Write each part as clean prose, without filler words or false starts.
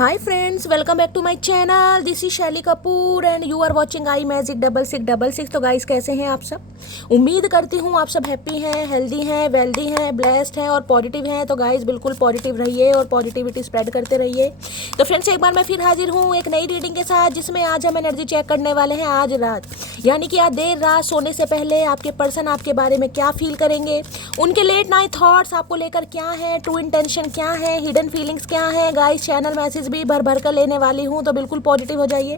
Hi friends, welcome back to my channel. This is शैली Kapoor and you are watching I magic 6666। तो guys कैसे हैं आप सब? उम्मीद करती हूँ आप सब हैप्पी हैं, हेल्दी हैं, वेल्दी हैं, ब्लेस्ड हैं और पॉजिटिव हैं। तो गाइस बिल्कुल पॉजिटिव रहिए और पॉजिटिविटी स्प्रेड करते रहिए। तो फ्रेंड्स एक बार मैं फिर हाजिर हूँ एक नई रीडिंग के साथ, जिसमें आज हम एनर्जी चेक करने वाले हैं आज रात, यानी कि आज देर रात सोने से पहले आपके पर्सन आपके बारे में क्या फील करेंगे, उनके लेट नाइट थॉट्स आपको लेकर क्या है, ट्रू इंटेंशन क्या है, हिडन फीलिंग्स क्या है। गाइस चैनल मैसेज भी भर भर कर लेने वाली हूँ, तो बिल्कुल पॉजिटिव हो जाइए।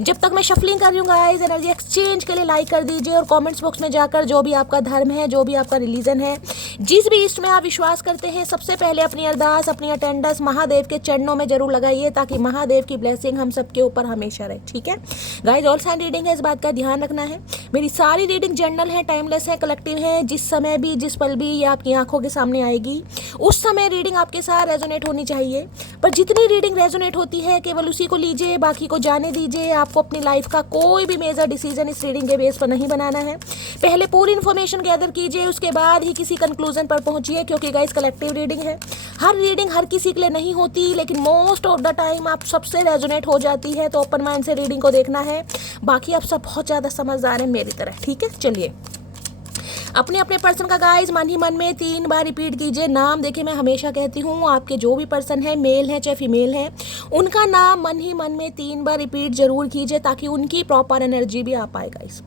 जब तक मैं शफलिंग कर रही हूँ गाइस, एनर्जी एक्सचेंज के लिए लाइक कर दीजिए और कमेंट्स बॉक्स में जाकर जो भी आपका धर्म है, जो भी आपका रिलीजन है, जिस भी इष्ट में आप विश्वास करते हैं, सबसे पहले अपनी अरदास, अपनी अटेंडेंस महादेव के चरणों में जरूर लगाइए, ताकि महादेव की ब्लेसिंग हम सबके ऊपर हमेशा रहे। ठीक है गाइस, ऑल साइन रीडिंग है, इस बात का ध्यान रखना है। मेरी सारी रीडिंग जनरल है, टाइमलेस है, कलेक्टिव है। जिस समय भी, जिस पल भी ये आपकी आंखों के सामने आएगी, उस समय रीडिंग आपके साथ रेजोनेट होनी चाहिए। पर जितनी रीडिंग रेजोनेट होती है केवल उसी को लीजिए, बाकी को जाने दीजिए। आपको अपनी लाइफ का कोई भी मेजर डिसीजन इस रीडिंग के बेस पर नहीं बनाना है। पहले पूरी इन्फॉर्मेशन गैदर कीजिए, उसके बाद ही किसी कंक्लूजन पर पहुंचिए, क्योंकि गाइस कलेक्टिव रीडिंग है। हर रीडिंग हर किसी के लिए नहीं होती, लेकिन मोस्ट ऑफ द टाइम आप सबसे रेजोनेट हो जाती है। तो ओपन माइंड से रीडिंग को देखना है। बाकी आप सब बहुत ज़्यादा समझदार हैं मेरी तरह। ठीक है, चलिए अपने अपने पर्सन का गाइस मन ही मन में 3 बार रिपीट कीजिए नाम। देखिए मैं हमेशा कहती हूँ, आपके जो भी पर्सन है, मेल है चाहे फीमेल है, उनका नाम मन ही मन में 3 बार रिपीट जरूर कीजिए, ताकि उनकी प्रॉपर एनर्जी भी आ पाए गाइस।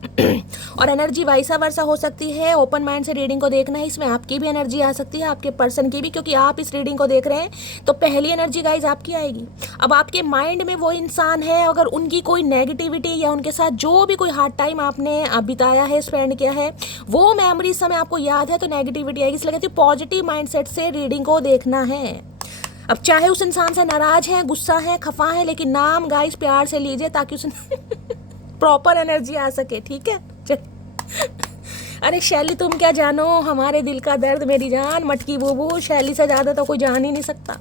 और एनर्जी वैसा वर्सा हो सकती है। ओपन माइंड से रीडिंग को देखना है, इसमें आपकी भी एनर्जी आ सकती है, आपके पर्सन की भी, क्योंकि आप इस रीडिंग को देख रहे हैं तो पहली एनर्जी गाइस आपकी आएगी। अब आपके माइंड में वो इंसान है, अगर उनकी कोई नेगेटिविटी या उनके साथ जो भी कोई हार्ड टाइम आपने बिताया है, स्पेंड किया है, वो मेमोरी समय आपको याद है, तो नेगेटिविटी आएगी। इसलिए कहती हूँ पॉजिटिव माइंडसेट से रीडिंग को देखना है। अब चाहे उस इंसान से नाराज है, गुस्सा है, खफा है, लेकिन नाम गाइस प्यार से लीजिए, ताकि उस प्रॉपर एनर्जी आ सके। ठीक है अरे शैली तुम क्या जानो हमारे दिल का दर्द, मेरी जान मटकी बूबू, शैली से ज़्यादा तो कोई जान ही नहीं सकता।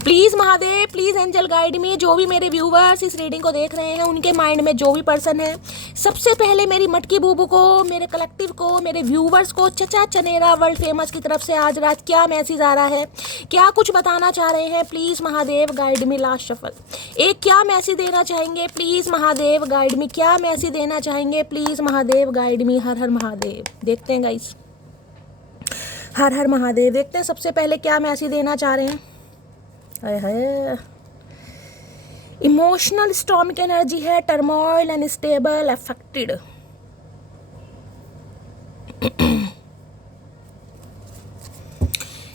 Please Mahadev, please angel guide में। जो भी मेरे व्यूवर्स इस रीडिंग को देख रहे हैं, उनके माइंड में जो भी पर्सन है, सबसे पहले मेरी मटकी बूबू को, मेरे कलेक्टिव को, मेरे व्यूवर्स को, चचा चनेरा वर्ल्ड फेमस की तरफ से आज रात क्या मैसेज आ रहा है, क्या कुछ बताना चाह रहे हैं, प्लीज़ महादेव गाइड में। लास्ट शफल एक क्या मैसेज देना चाहेंगे, प्लीज़ महादेव गाइड में। क्या मैसेज देना चाहेंगे, प्लीज़ महादेव गाइड में। हर हर महादेव। देखते हैं गाइस, हर हर महादेव। देखते हैं सबसे पहले क्या मैसेज देना चाह रहे हैं। है इमोशनल स्टॉर्मिक एनर्जी है, टर्मोइल एंड स्टेबल अफेक्टेड।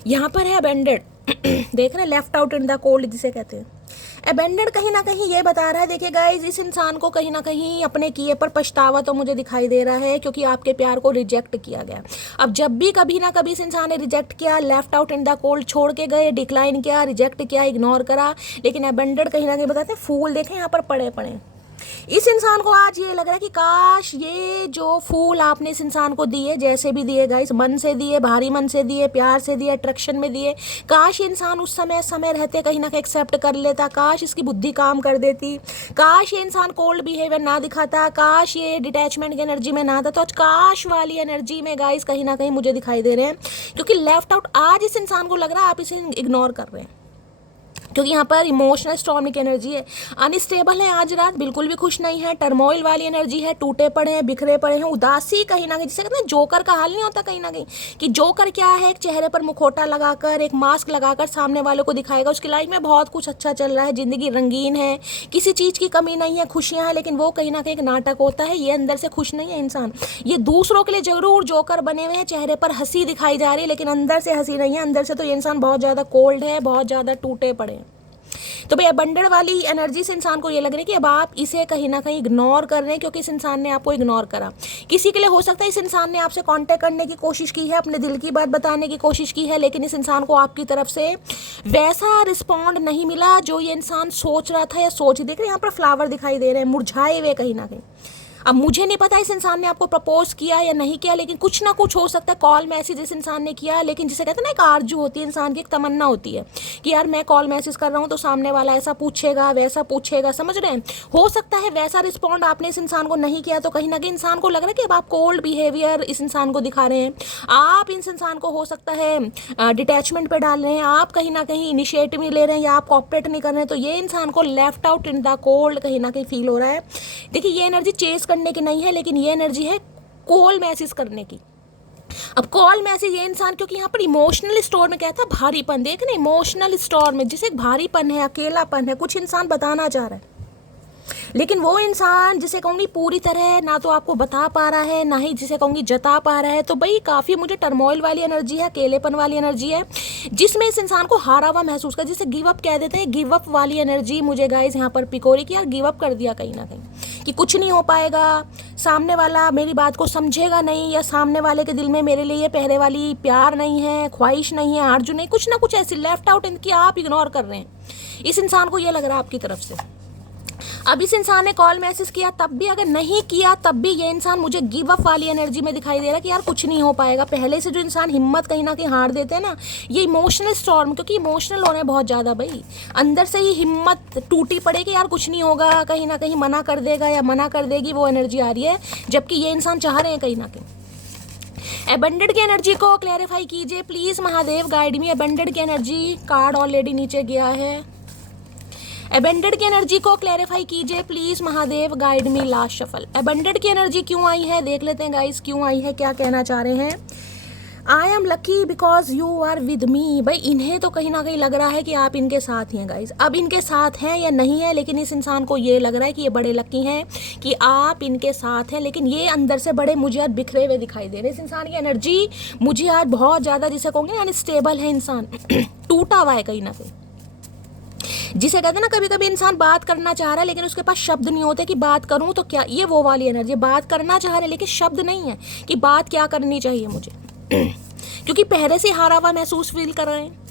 यहाँ पर है अबेंडेड। देख रहे हैं, left out in the cold जिसे कहते हैं। अबेंडेड कहीं ना कहीं ये बता रहा है, देखिए गाइज, इस इंसान को कहीं ना कहीं अपने किए पर पछतावा तो मुझे दिखाई दे रहा है, क्योंकि आपके प्यार को रिजेक्ट किया गया। अब जब भी कभी ना कभी इस इंसान ने रिजेक्ट किया, left out in the cold, छोड़ के गए, डिक्लाइन किया, रिजेक्ट किया, इग्नोर करा, लेकिन अबेंडेड कहीं ना कहीं बताते हैं फूल देखें यहाँ पर पड़े पड़े। इस इंसान को आज ये लग रहा है कि काश ये जो फूल आपने इस इंसान को दिए, जैसे भी दिए गाइस, मन से दिए, भारी मन से दिए, प्यार से दिए, अट्रैक्शन में दिए, काश ये इंसान उस समय रहते कहीं ना कहीं एक्सेप्ट कर लेता, काश इसकी बुद्धि काम कर देती, काश ये इंसान कोल्ड बिहेवियर ना दिखाता, काश ये डिटैचमेंट की एनर्जी में ना था। तो आज काश वाली एनर्जी में गाइस कहीं ना कहीं मुझे दिखाई दे रहे हैं, क्योंकि लेफ्ट आउट आज इस इंसान को लग रहा है आप इसे इग्नोर कर रहे हैं, क्योंकि यहाँ पर इमोशनल स्टॉर्म की एनर्जी है। अनस्टेबल है आज रात, बिल्कुल भी खुश नहीं है, टर्मोइल वाली एनर्जी है, टूटे पड़े हैं, बिखरे पड़े हैं, उदासी कहीं ना कहीं, जिसे कहते हैं जोकर का हाल नहीं होता कहीं ना कहीं, कि जोकर क्या है, एक चेहरे पर मुखौटा लगाकर, एक मास्क लगाकर सामने वालों को दिखाएगा उसकी लाइफ में बहुत कुछ अच्छा चल रहा है, जिंदगी रंगीन है, किसी चीज़ की कमी नहीं है, खुशियाँ हैं, लेकिन वो कहीं ना कहीं एक नाटक होता है। ये अंदर से खुश नहीं है इंसान, ये दूसरों के लिए जरूर जोकर बने हुए हैं, चेहरे पर हंसी दिखाई जा रही है, लेकिन अंदर से हंसी नहीं है। अंदर से तो ये इंसान बहुत ज़्यादा कोल्ड है, बहुत ज़्यादा टूटे पड़े हैं। तो भाई अबंडर वाली एनर्जी से इंसान को ये लग रहा है कि अब आप इसे कहीं ना कहीं इग्नोर कर रहे हैं, क्योंकि इस इंसान ने आपको इग्नोर करा। किसी के लिए हो सकता है इस इंसान ने आपसे कांटेक्ट करने की कोशिश की है, अपने दिल की बात बताने की कोशिश की है, लेकिन इस इंसान को आपकी तरफ से वैसा रिस्पॉन्ड नहीं मिला जो ये इंसान सोच रहा था या सोच। देख रहे हैं यहाँ पर फ्लावर दिखाई दे रहे हैं मुरझाए हुए कहीं ना कहीं। अब मुझे नहीं पता इस इंसान ने आपको प्रपोज किया या नहीं किया, लेकिन कुछ ना कुछ हो सकता है। कॉल मैसेज इस इंसान ने किया, लेकिन जिसे कहते हैं ना एक आरजू होती है इंसान की, एक तमन्ना होती है कि यार मैं कॉल मैसेज कर रहा हूँ तो सामने वाला ऐसा पूछेगा वैसा पूछेगा, समझ रहे हैं। हो सकता है वैसा रिस्पॉन्ड आपने इस इंसान को नहीं किया तो कहीं ना कहीं इंसान को लग रहा है कि अब आप कोल्ड बिहेवियर इस इंसान को दिखा रहे हैं, आप इस इंसान को हो सकता है डिटैचमेंट पे डाल रहे हैं, आप कहीं ना कहीं इनिशिएटिव नहीं ले रहे हैं या आप कॉपरेट नहीं कर रहे हैं, तो ये इंसान को left out in the cold कहीं ना कहीं फील हो रहा है। देखिए ये एनर्जी चेस करने की नहीं है, लेकिन ये एनर्जी है कॉल मैसेज करने की। अब कॉल मैसेज ये इंसान, क्योंकि यहाँ पर इमोशनल स्टोर में क्या था, भारीपन, देख ना इमोशनल स्टोर में जिसे एक भारीपन है, अकेलापन है, कुछ इंसान बताना चाह रहा है, लेकिन वो इंसान जिसे कहूँगी पूरी तरह ना तो आपको बता पा रहा है ना ही जिसे कहूँगी जता पा रहा है। तो भाई काफ़ी मुझे टर्मोइल वाली एनर्जी है, अकेलेपन वाली एनर्जी है, जिसमें इस इंसान को हारा हुआ महसूस कर, जिसे गिव अप कह देते हैं, गिव अप वाली एनर्जी मुझे गाइस यहाँ पर पिकोरी की, यार गिव अप कर दिया कहीं ना कहीं कि कुछ नहीं हो पाएगा, सामने वाला मेरी बात को समझेगा नहीं, या सामने वाले के दिल में मेरे लिए पहले वाली प्यार नहीं है, ख्वाहिश नहीं है, आरजू नहीं, कुछ ना कुछ ऐसी लेफ्ट आउट इनकी आप इग्नोर कर रहे हैं। इस इंसान को ये लग रहा है आपकी तरफ से। अब इस इंसान ने कॉल मैसेज किया तब भी, अगर नहीं किया तब भी, ये इंसान मुझे गिव अप वाली एनर्जी में दिखाई दे रहा है कि यार कुछ नहीं हो पाएगा। पहले से जो इंसान हिम्मत कहीं ना कहीं हार देते हैं ना, ये इमोशनल स्टॉर्म, क्योंकि इमोशनल हो रहे हैं बहुत ज़्यादा भाई, अंदर से ही हिम्मत टूटी पड़े कि यार कुछ नहीं होगा, कहीं ना कहीं मना कर देगा या मना कर देगी, वो एनर्जी आ रही है, जबकि ये इंसान चाह रहे हैं कहीं ना कहीं। अबंडेड की एनर्जी को क्लैरिफाई कीजिए प्लीज़ महादेव, गाइड मी। अबंडेड की एनर्जी कार्ड ऑलरेडी नीचे गया है। अबंडेड की एनर्जी को क्लैरिफाई कीजिए please Mahadev, guide me, last shuffle. अबंडेड की एनर्जी क्यों आई है देख लेते हैं गाइस, क्यों आई है, क्या कहना चाह रहे हैं। I am lucky because you are with me. भाई इन्हें तो कहीं ना कहीं लग रहा है कि आप इनके साथ ही हैं गाइस। अब इनके साथ हैं या नहीं है, लेकिन इस इंसान को ये लग रहा है कि ये बड़े लकी हैं कि आप इनके साथ हैं, लेकिन ये अंदर से बड़े मुझे आज बिखरे हुए दिखाई दे रहे हैं। इस इंसान की एनर्जी मुझे आज बहुत ज़्यादा, जिसे कहूँगे अनस्टेबल है इंसान, टूटा हुआ है कहीं ना कहीं, जिसे कहते हैं ना कभी कभी इंसान बात करना चाह रहा है लेकिन उसके पास शब्द नहीं होते कि बात करूं तो क्या, ये वो वाली एनर्जी, बात करना चाह रहे हैं लेकिन शब्द नहीं है कि बात क्या करनी चाहिए मुझे क्योंकि पहले से हारा हुआ महसूस फील कर रहे हैं।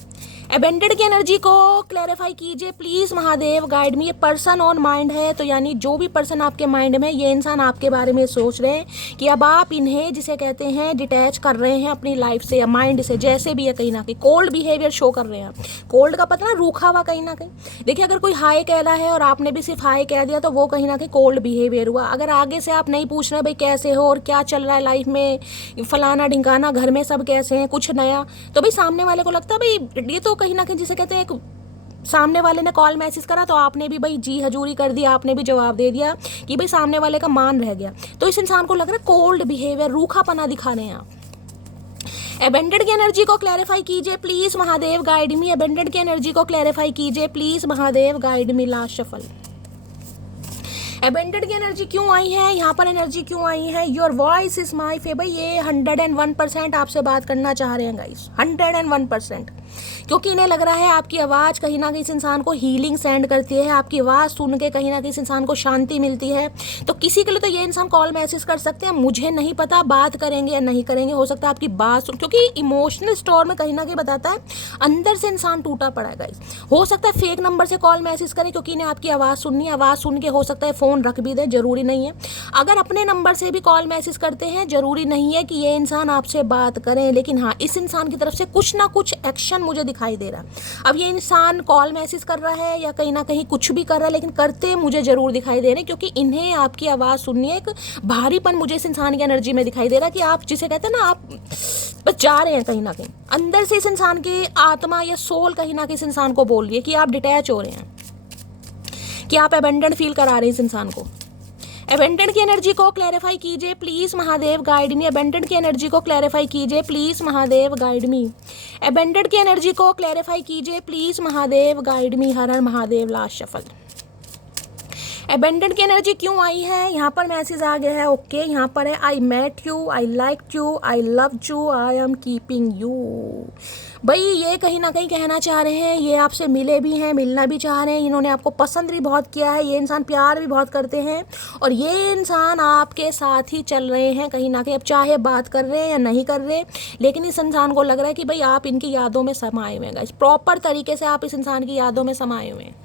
अबेंडेड की एनर्जी को क्लैरिफाई कीजिए प्लीज़ महादेव, गाइड में। ये पर्सन ऑन माइंड है, तो यानी जो भी पर्सन आपके माइंड में, ये इंसान आपके बारे में सोच रहे हैं कि अब आप इन्हें जिसे कहते हैं डिटैच कर रहे हैं अपनी लाइफ से या माइंड से, जैसे भी है कहीं ना कहीं कोल्ड बिहेवियर शो कर रहे हैं। कोल्ड का पता ना, रूखा हुआ कहीं ना कहीं। देखिए अगर कोई हाई कह रहा है और आपने भी सिर्फ हाई कह दिया तो वो कहीं ना कहीं कोल्ड बिहेवियर हुआ। अगर आगे से आप नहीं पूछ रहे भाई कैसे हो और क्या चल रहा है लाइफ में, फलाना ढिंकाना, घर में सब कैसे हैं, कुछ नया, तो भाई सामने वाले को लगता है भाई ये तो कहीं ना कहीं जिसे कहते हैं, सामने वाले ने कॉल मैसेज करा तो आपने भी भाई जी हजूरी कर दी, आपने भी जवाब दे दिया कि भाई सामने वाले का मान रह गया। तो इस इंसान को लग रहा है कोल्ड बिहेवियर, रूखापना दिखा रहे हैं आप। अबेंडेड की एनर्जी को क्लैरिफाई कीजिए please Mahadev, guide me. Abundant की एनर्जी को क्लैरिफाई कीजिए please Mahadev, guide me, last shuffle. Abundant की एनर्जी क्यों आई है, यहाँ पर एनर्जी क्यों आई है। Your voice is my favour. ये 101% आपसे बात करना चाह रहे हैं गाइस, 101%, क्योंकि इन्हें लग रहा है आपकी आवाज़ कहीं ना कहीं इस इंसान को हीलिंग सेंड करती है, आपकी आवाज़ सुन के कहीं ना कहीं इस इंसान को शांति मिलती है। तो किसी के लिए तो ये इंसान कॉल मैसेज कर सकते हैं, मुझे नहीं पता बात करेंगे या नहीं करेंगे, हो सकता है आपकी बात सुन, क्योंकि इमोशनल स्टोर में कहीं ना कहीं बताता है अंदर से इंसान टूटा पड़ा है गाइस। हो सकता है फेक नंबर से कॉल मैसेज करें क्योंकि इन्हें आपकी आवाज़ सुननी है, आवाज़ सुन के हो सकता है फ़ोन रख भी दे, जरूरी नहीं है। अगर अपने नंबर से भी कॉल मैसेज करते हैं, जरूरी नहीं है कि ये इंसान आपसे बात करें, लेकिन हाँ इस इंसान की तरफ से कुछ ना कुछ एक्शन मुझे दिखाई दे रहा है। अब ये इंसान कॉल मैसेज कर रहा है या कहीं ना कहीं कुछ भी कर रहा है, लेकिन करते मुझे जरूर दिखाई दे रहे हैं, क्योंकि इन्हें आपकी आवाज़ सुननी है। एक भारीपन मुझे इस इंसान की एनर्जी में दिखाई दे रहा है कि आप जिसे कहते हैं ना, आप बस जा रहे हैं कहीं ना कहीं अंदर से। इस इंसान की आत्मा या सोल कहीं ना कहीं इस इंसान को बोल रही है कि आप डिटैच हो रहे हैं, कि आप अबेंडेड फील करा रहे हैं इस इंसान को। अबेंडेड की एनर्जी को क्लैरिफाई कीजिए please Mahadev, guide me. Abundant की एनर्जी को क्लैरिफाई कीजिए please Mahadev, guide me. Abundant की एनर्जी को क्लैरिफाई कीजिए please Mahadev, guide me. Her her Mahadev, last shuffle. Abundant की एनर्जी क्यों आई है, यहाँ पर मैसेज आ गया है, ओके यहाँ पर है I met you, I like you, I love you, I am keeping you. भाई ये कहीं ना कहीं कहना चाह रहे हैं, ये आपसे मिले भी हैं, मिलना भी चाह रहे हैं, इन्होंने आपको पसंद भी बहुत किया है, ये इंसान प्यार भी बहुत करते हैं और ये इंसान आपके साथ ही चल रहे हैं कहीं ना कहीं। अब चाहे बात कर रहे हैं या नहीं कर रहे, लेकिन इस इंसान को लग रहा है कि भाई आप इनकी यादों में समाये हुए हैं, इस प्रॉपर तरीके से आप इस इंसान की यादों में समाये हुए हैं।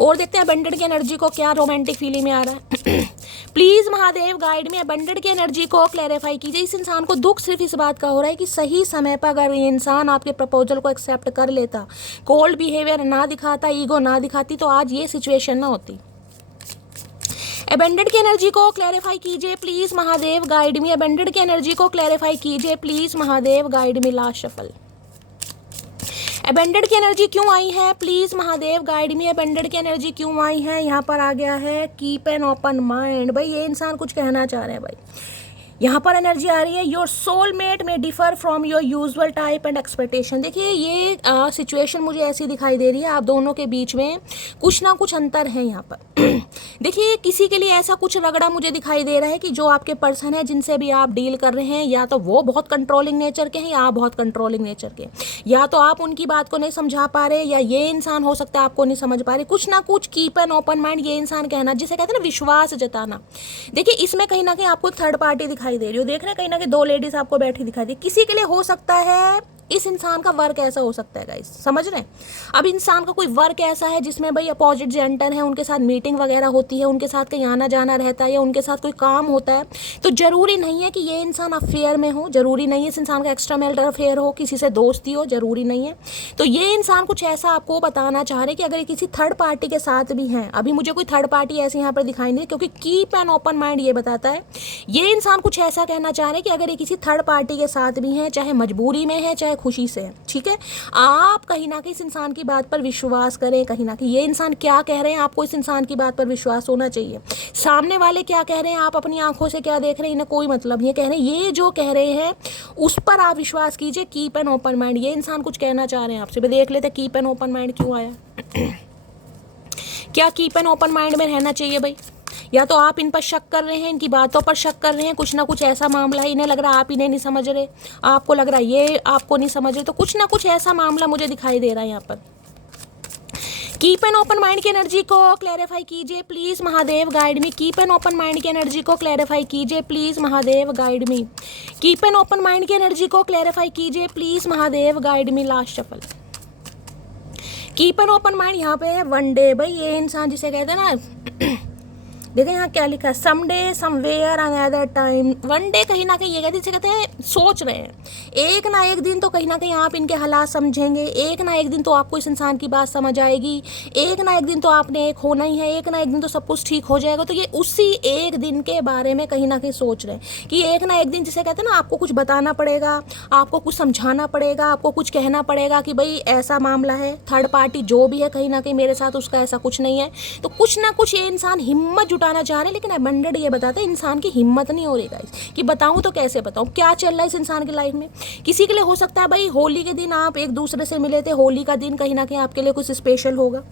और देखते हैं अबेंडेड की एनर्जी को क्या रोमांटिक फीलिंग में आ रहा है। प्लीज महादेव गाइड में अबंडेंट की एनर्जी को क्लैरिफाई कीजिए। इस इंसान को दुख सिर्फ इस बात का हो रहा है कि सही समय पर अगर ये इंसान आपके प्रपोजल को एक्सेप्ट कर लेता, कोल्ड बिहेवियर ना दिखाता, ईगो ना दिखाती, तो आज ये सिचुएशन ना होती। अबंडेंट की एनर्जी को क्लैरिफाई कीजिए please Mahadev guide me. Abundant की एनर्जी को क्लैरिफाई कीजिए please Mahadev guide me. Last shuffle. Abundant की एनर्जी क्यों आई है please Mahadev guide me. Abundant की एनर्जी क्यों आई है? यहाँ पर आ गया है कीप एन ओपन माइंड। भाई ये इंसान कुछ कहना चाह रहे हैं भाई। यहाँ पर एनर्जी आ रही है योर सोलमेट में differ from your usual type and expectation. देखिए ये सिचुएशन मुझे ऐसी दिखाई दे रही है, आप दोनों के बीच में कुछ ना कुछ अंतर है यहाँ पर। देखिए किसी के लिए ऐसा कुछ रगड़ा मुझे दिखाई दे रहा है कि जो आपके पर्सन है जिनसे भी आप डील कर रहे हैं, या तो वो बहुत कंट्रोलिंग नेचर के हैं या आप बहुत कंट्रोलिंग नेचर के, या तो आप उनकी बात को नहीं समझा पा रहे, या ये इंसान हो सकता है आपको नहीं समझ पा रहे। कुछ ना कुछ कीप एन ओपन माइंड ये इंसान कहना, जिसे कहते हैं ना विश्वास जताना। देखिए इसमें कहीं ना कहीं आपको एक थर्ड पार्टी दिखाई दे रही हो। देख रहे हैं कहीं ना कहीं 2 लेडीज आपको बैठी दिखाई दी। किसी के लिए हो सकता है इस इंसान का वर्क ऐसा हो सकता है गाइस, समझ रहे हैं? अब इंसान का कोई वर्क ऐसा है जिसमें भाई अपोजिट जेंडर है, उनके साथ मीटिंग वगैरह होती है, उनके साथ कहीं आना जाना रहता है, या उनके साथ कोई काम होता है। तो जरूरी नहीं है कि ये इंसान अफेयर में हो, जरूरी नहीं है इस इंसान का एक्स्ट्रा मैरिटल अफेयर हो, किसी से दोस्ती हो, जरूरी नहीं है। तो ये इंसान कुछ ऐसा आपको बताना चाह रहे हैं कि अगर ये किसी थर्ड पार्टी के साथ भी हैं, अभी मुझे कोई थर्ड पार्टी ऐसी यहाँ पर दिखाई नहीं, क्योंकि कीप एन ओपन माइंड ये बताता है ये इंसान कुछ ऐसा कहना चाह रहे हैं कि अगर ये किसी थर्ड पार्टी के साथ भी हैं, चाहे मजबूरी में है चाहे खुशी से है, ठीक है, आप कहीं ना कहीं इस इंसान की बात पर विश्वास करें। कहीं ना कहीं ये इंसान क्या कह रहे हैं आपको इस इंसान की बात पर विश्वास होना चाहिए। सामने वाले क्या कह रहे हैं, आप अपनी आंखों से क्या देख रहे हैं, इन्हें कोई मतलब नहीं कह रहे हैं। ये जो कह रहे हैं उस पर आप विश्वास कीजिए। कीप एन ओपन माइंड ये इंसान कुछ कहना चाह रहे हैं आपसे। देख लेते कीप एन ओपन माइंड क्यों आया। क्या कीप एन ओपन माइंड में रहना चाहिए भाई? या तो आप इन पर शक कर रहे हैं, इनकी बातों पर शक कर रहे हैं, कुछ ना कुछ ऐसा मामला है, इन्हें लग रहा है आप इन्हें नहीं समझ रहे, आपको लग रहा है ये आपको नहीं समझ रहे, तो कुछ ना कुछ ऐसा मामला मुझे दिखाई दे रहा है यहाँ पर। कीप एन ओपन माइंड की एनर्जी को क्लैरिफाई कीजिए please Mahadev guide me. Keep an open mind की एनर्जी को क्लैरिफाई कीजिए please Mahadev guide me. Keep an open mind की एनर्जी को क्लैरिफाई कीजिए please Mahadev guide me. Last shuffle. Keep an open mind यहाँ पे है वन डे। भाई ये इंसान जिसे कहते हैं ना, देखिए यहाँ क्या लिखा है, someday somewhere another time. One day कहीं ना कहीं ये कहते हैं सोच रहे हैं, एक ना एक दिन तो कहीं ना कहीं आप इनके हालात समझेंगे, एक ना एक दिन तो आपको इस इंसान की बात समझ आएगी, एक ना एक दिन तो आपने एक होना ही है, एक ना एक दिन तो सब कुछ ठीक हो जाएगा। तो ये उसी एक दिन के बारे में कहीं ना कहीं सोच रहे हैं कि एक ना एक दिन जिसे कहते हैं ना आपको कुछ बताना पड़ेगा, आपको कुछ समझाना पड़ेगा, आपको कुछ कहना पड़ेगा कि भाई ऐसा मामला है, थर्ड पार्टी जो भी है कहीं ना कहीं मेरे साथ उसका ऐसा कुछ नहीं है। तो कुछ ना कुछ ये इंसान हिम्मत जुटाना चाह रहे हैं, लेकिन अबंडेंट ये बताते हैं इंसान की हिम्मत नहीं हो रही गाइस कि बताऊं तो कैसे बताऊं क्या चल रहा है इस इंसान की लाइफ में। किसी के लिए हो सकता है भाई होली के दिन आप एक दूसरे से मिले थे, होली का दिन कहीं ना कहीं आपके लिए कुछ स्पेशल होगा।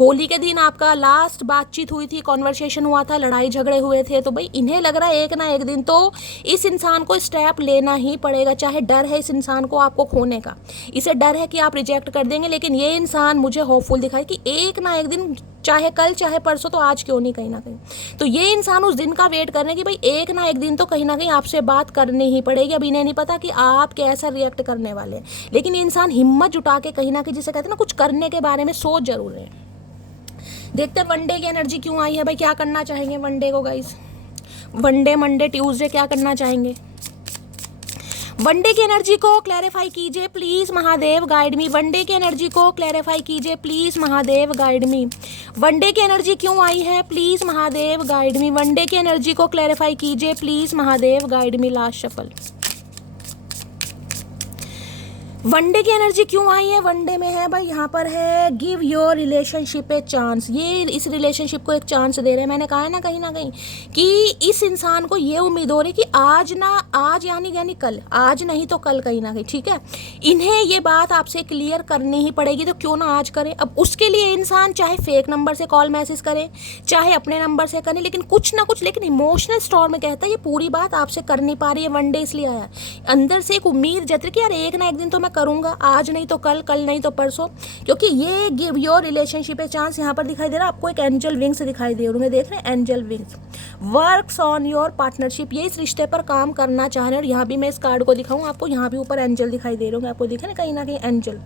होली के दिन आपका लास्ट बातचीत हुई थी, कॉन्वर्सेशन हुआ था, लड़ाई झगड़े हुए थे। तो भाई इन्हें लग रहा है एक ना एक दिन तो इस इंसान को स्टेप लेना ही पड़ेगा, चाहे डर है इस इंसान को आपको खोने का, इसे डर है कि आप रिजेक्ट कर देंगे, लेकिन ये इंसान मुझे होपफुल दिखाई कि एक ना एक दिन, चाहे कल चाहे परसों, तो आज क्यों नहीं कहीं ना कहीं, तो ये इंसान उस दिन का वेट कर रहे हैं कि भाई एक ना एक दिन तो कहीं ना कहीं आपसे बात करनी ही पड़ेगी। अब इन्हें नहीं पता कि आप कैसा रिएक्ट करने वाले हैं, लेकिन ये इंसान हिम्मत जुटा के कहीं ना कहीं जिसे कहते हैं ना कुछ करने के बारे में सोच जरूर रहे हैं। देखते हैं वनडे की एनर्जी क्यों आई है भाई, क्या करना चाहेंगे वनडे को गाइस। वनडे मंडे ट्यूसडे क्या करना चाहेंगे? वनडे की एनर्जी को क्लैरिफाई कीजिए please Mahadev guide me. One day की एनर्जी को क्लैरिफाई कीजिए please Mahadev guide me. One day की एनर्जी क्यों आई है please Mahadev guide me. One day की एनर्जी को क्लैरिफाई कीजिए please Mahadev guide me. Last shuffle. One day की एनर्जी क्यों आई है? वनडे में है भाई यहाँ पर है give your relationship a chance. ये इस रिलेशनशिप को एक चांस दे रहे हैं। मैंने कहा है ना कहीं ना कहीं कि इस इंसान को ये उम्मीद हो रही कि आज यानी कल, आज नहीं तो कल कहीं ना कहीं, ठीक है, इन्हें ये बात आपसे क्लियर करनी ही पड़ेगी, तो क्यों ना आज करें। अब उसके लिए इंसान चाहे फेक नंबर से कॉल मैसेज करें, चाहे अपने नंबर से करें, लेकिन कुछ ना कुछ, लेकिन इमोशनल स्टॉर्म में कहता है ये पूरी बात आपसे कर नहीं पा रही है। वनडे इसलिए आया, अंदर से एक उम्मीद जत कि यार एक ना एक दिन तो मैं करूंगा, आज नहीं तो कल, कल नहीं तो परसों, क्योंकि ये give your relationship a chance यहाँ पर दिखाई दे रहा है आपको। एक एंजल विंग्स दिखाई दे रहे हैं, देख रहे हैं angel wings, works on your partnership. ये इस रिश्ते पर काम करना चाह रहे हैं। और यहाँ भी मैं इस कार्ड को दिखाऊं आपको, यहाँ भी ऊपर एंजल दिखाई दे रहे होंगे आपको, दिखे ना कहीं एंजल।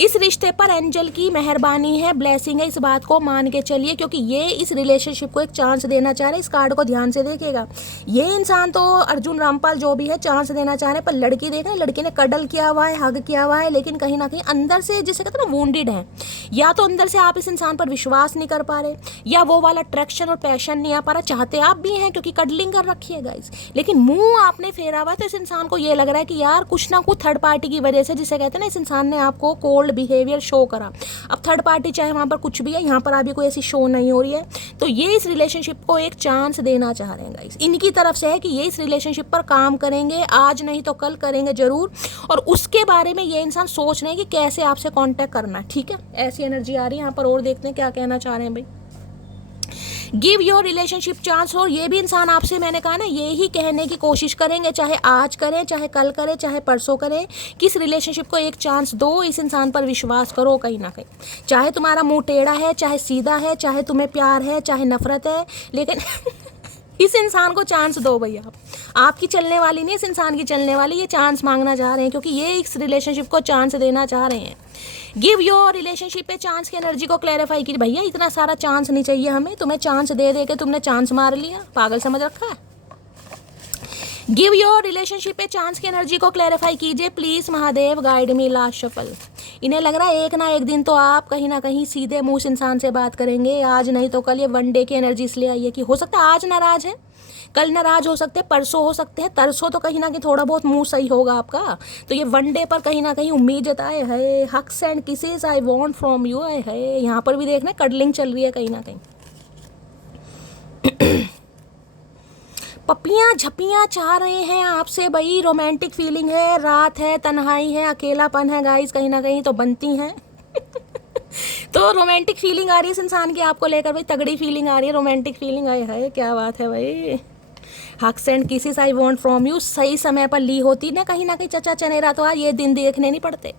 इस रिश्ते पर एंजल की मेहरबानी है, ब्लेसिंग है, इस बात को मान के चलिए, क्योंकि ये इस रिलेशनशिप को एक चांस देना चाह रहे हैं। इस कार्ड को ध्यान से देखिएगा, ये इंसान तो अर्जुन रामपाल जो भी है चांस देना चाह रहे हैं, पर लड़की देख रहे हैं, लड़की ने कडल किया हुआ है, हग किया हुआ है, लेकिन कहीं ना कहीं अंदर से जिसे कहते हैं ना वुंडेड है। या तो अंदर से आप इस इंसान पर विश्वास नहीं कर पा रहे, या वो वाला अट्रैक्शन और पैशन नहीं आ पा रहा। चाहते आप भी हैं क्योंकि कडलिंग कर रखी है गाइस, लेकिन मुंह आपने फेरा हुआ, तो इस इंसान को ये लग रहा है कि यार कुछ ना कुछ थर्ड पार्टी की वजह से, जिसे कहते हैं ना इस इंसान ने आपको कोल्ड बिहेवियर शो करा। अब थर्ड पार्टी चाहे वहाँ पर कुछ भी है, यहाँ पर अभी कोई ऐसी शो नहीं हो रही है, तो ये इस रिलेशनशिप को एक चांस देना चाह रहे हैं गाइस। इनकी तरफ से है कि ये इस रिलेशनशिप पर काम करेंगे, आज नहीं तो कल करेंगे जरूर, और उसके बारे में ये इंसान सोच रहे हैं कि कैसे आपसे कांटेक्ट करना है। ठीक है, ऐसी एनर्जी आ रही है यहाँ पर। और देखते हैं क्या कहना चाह रहे हैं भाई। Give your relationship chance. और ये भी इंसान आपसे, मैंने कहा ना, ये ही कहने की कोशिश करेंगे, चाहे आज करें, चाहे कल करें, चाहे परसों करें, किस रिलेशनशिप को एक चांस दो, इस इंसान पर विश्वास करो कहीं ना कहीं। चाहे तुम्हारा मुंह टेढ़ा है, चाहे सीधा है, चाहे तुम्हें प्यार है, चाहे नफरत है, लेकिन इस इंसान को चांस दो भैया। आपकी चलने वाली नहीं, इस इंसान की चलने वाली। ये चांस मांगना चाह रहे हैं क्योंकि ये इस रिलेशनशिप को चांस देना चाह रहे हैं। गिव योर रिलेशनशिप पे चांस की एनर्जी को क्लैरिफाई कीजिए। भैया इतना सारा चांस नहीं चाहिए हमें, तुम्हें चांस दे दे के तुमने चांस मार लिया, पागल समझ रखा है। गिव योर रिलेशनशिप पे चांस की एनर्जी को क्लैरिफाई कीजिए please Mahadev, guide me last shuffle. इन्हें लग रहा है एक ना एक दिन तो आप कहीं ना कहीं सीधे मुंह से इंसान से बात करेंगे, आज नहीं तो कल। ये वन डे की एनर्जी इसलिए आई है कि हो सकता है आज नाराज है, कल नाराज हो सकते हैं, परसों हो सकते हैं, तरसों तो कहीं ना कहीं थोड़ा बहुत मुंह सही होगा आपका। तो ये वन डे पर कहीं ना कहीं उम्मीद जताए है, hugs and kisses I want from you है। यहाँ पर भी देखना कडलिंग चल रही है कहीं ना कहीं। पपियाँ झपियाँ चाह रहे हैं आपसे भाई, रोमांटिक फीलिंग है, रात है, तन्हाई है, अकेलापन है गाइस, कहीं ना कहीं तो बनती हैं। तो रोमांटिक फीलिंग आ रही है इस इंसान की आपको लेकर भाई, तगड़ी फीलिंग आ रही है, रोमांटिक फीलिंग आई है, क्या बात है भाई। Hugs and kisses I want from you सही समय पर ली होती ना कहीं चचा चनेरा, तो आज ये दिन देखने नहीं पड़ते।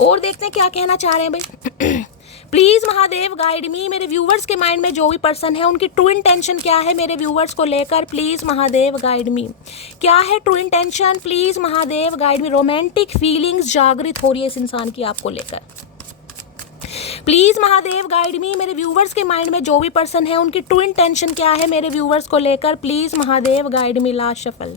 और देखते हैं क्या कहना चाह रहे हैं भाई। प्लीज महादेव गाइड मी। मेरे व्यूवर्स के माइंड में जो भी पर्सन है उनकी ट्रू इंटेंशन क्या है मेरे व्यूवर्स को लेकर, प्लीज महादेव गाइड मी। क्या है true intention, please Mahadev guide me. Romantic feelings जागृत हो रही है इस इंसान की आपको लेकर, प्लीज महादेव गाइड मी। मेरे व्यूवर्स के माइंड में जो भी पर्सन है उनकी ट्रू इंटेंशन क्या है मेरे व्यूवर्स को लेकर, please Mahadev guide me last shuffle.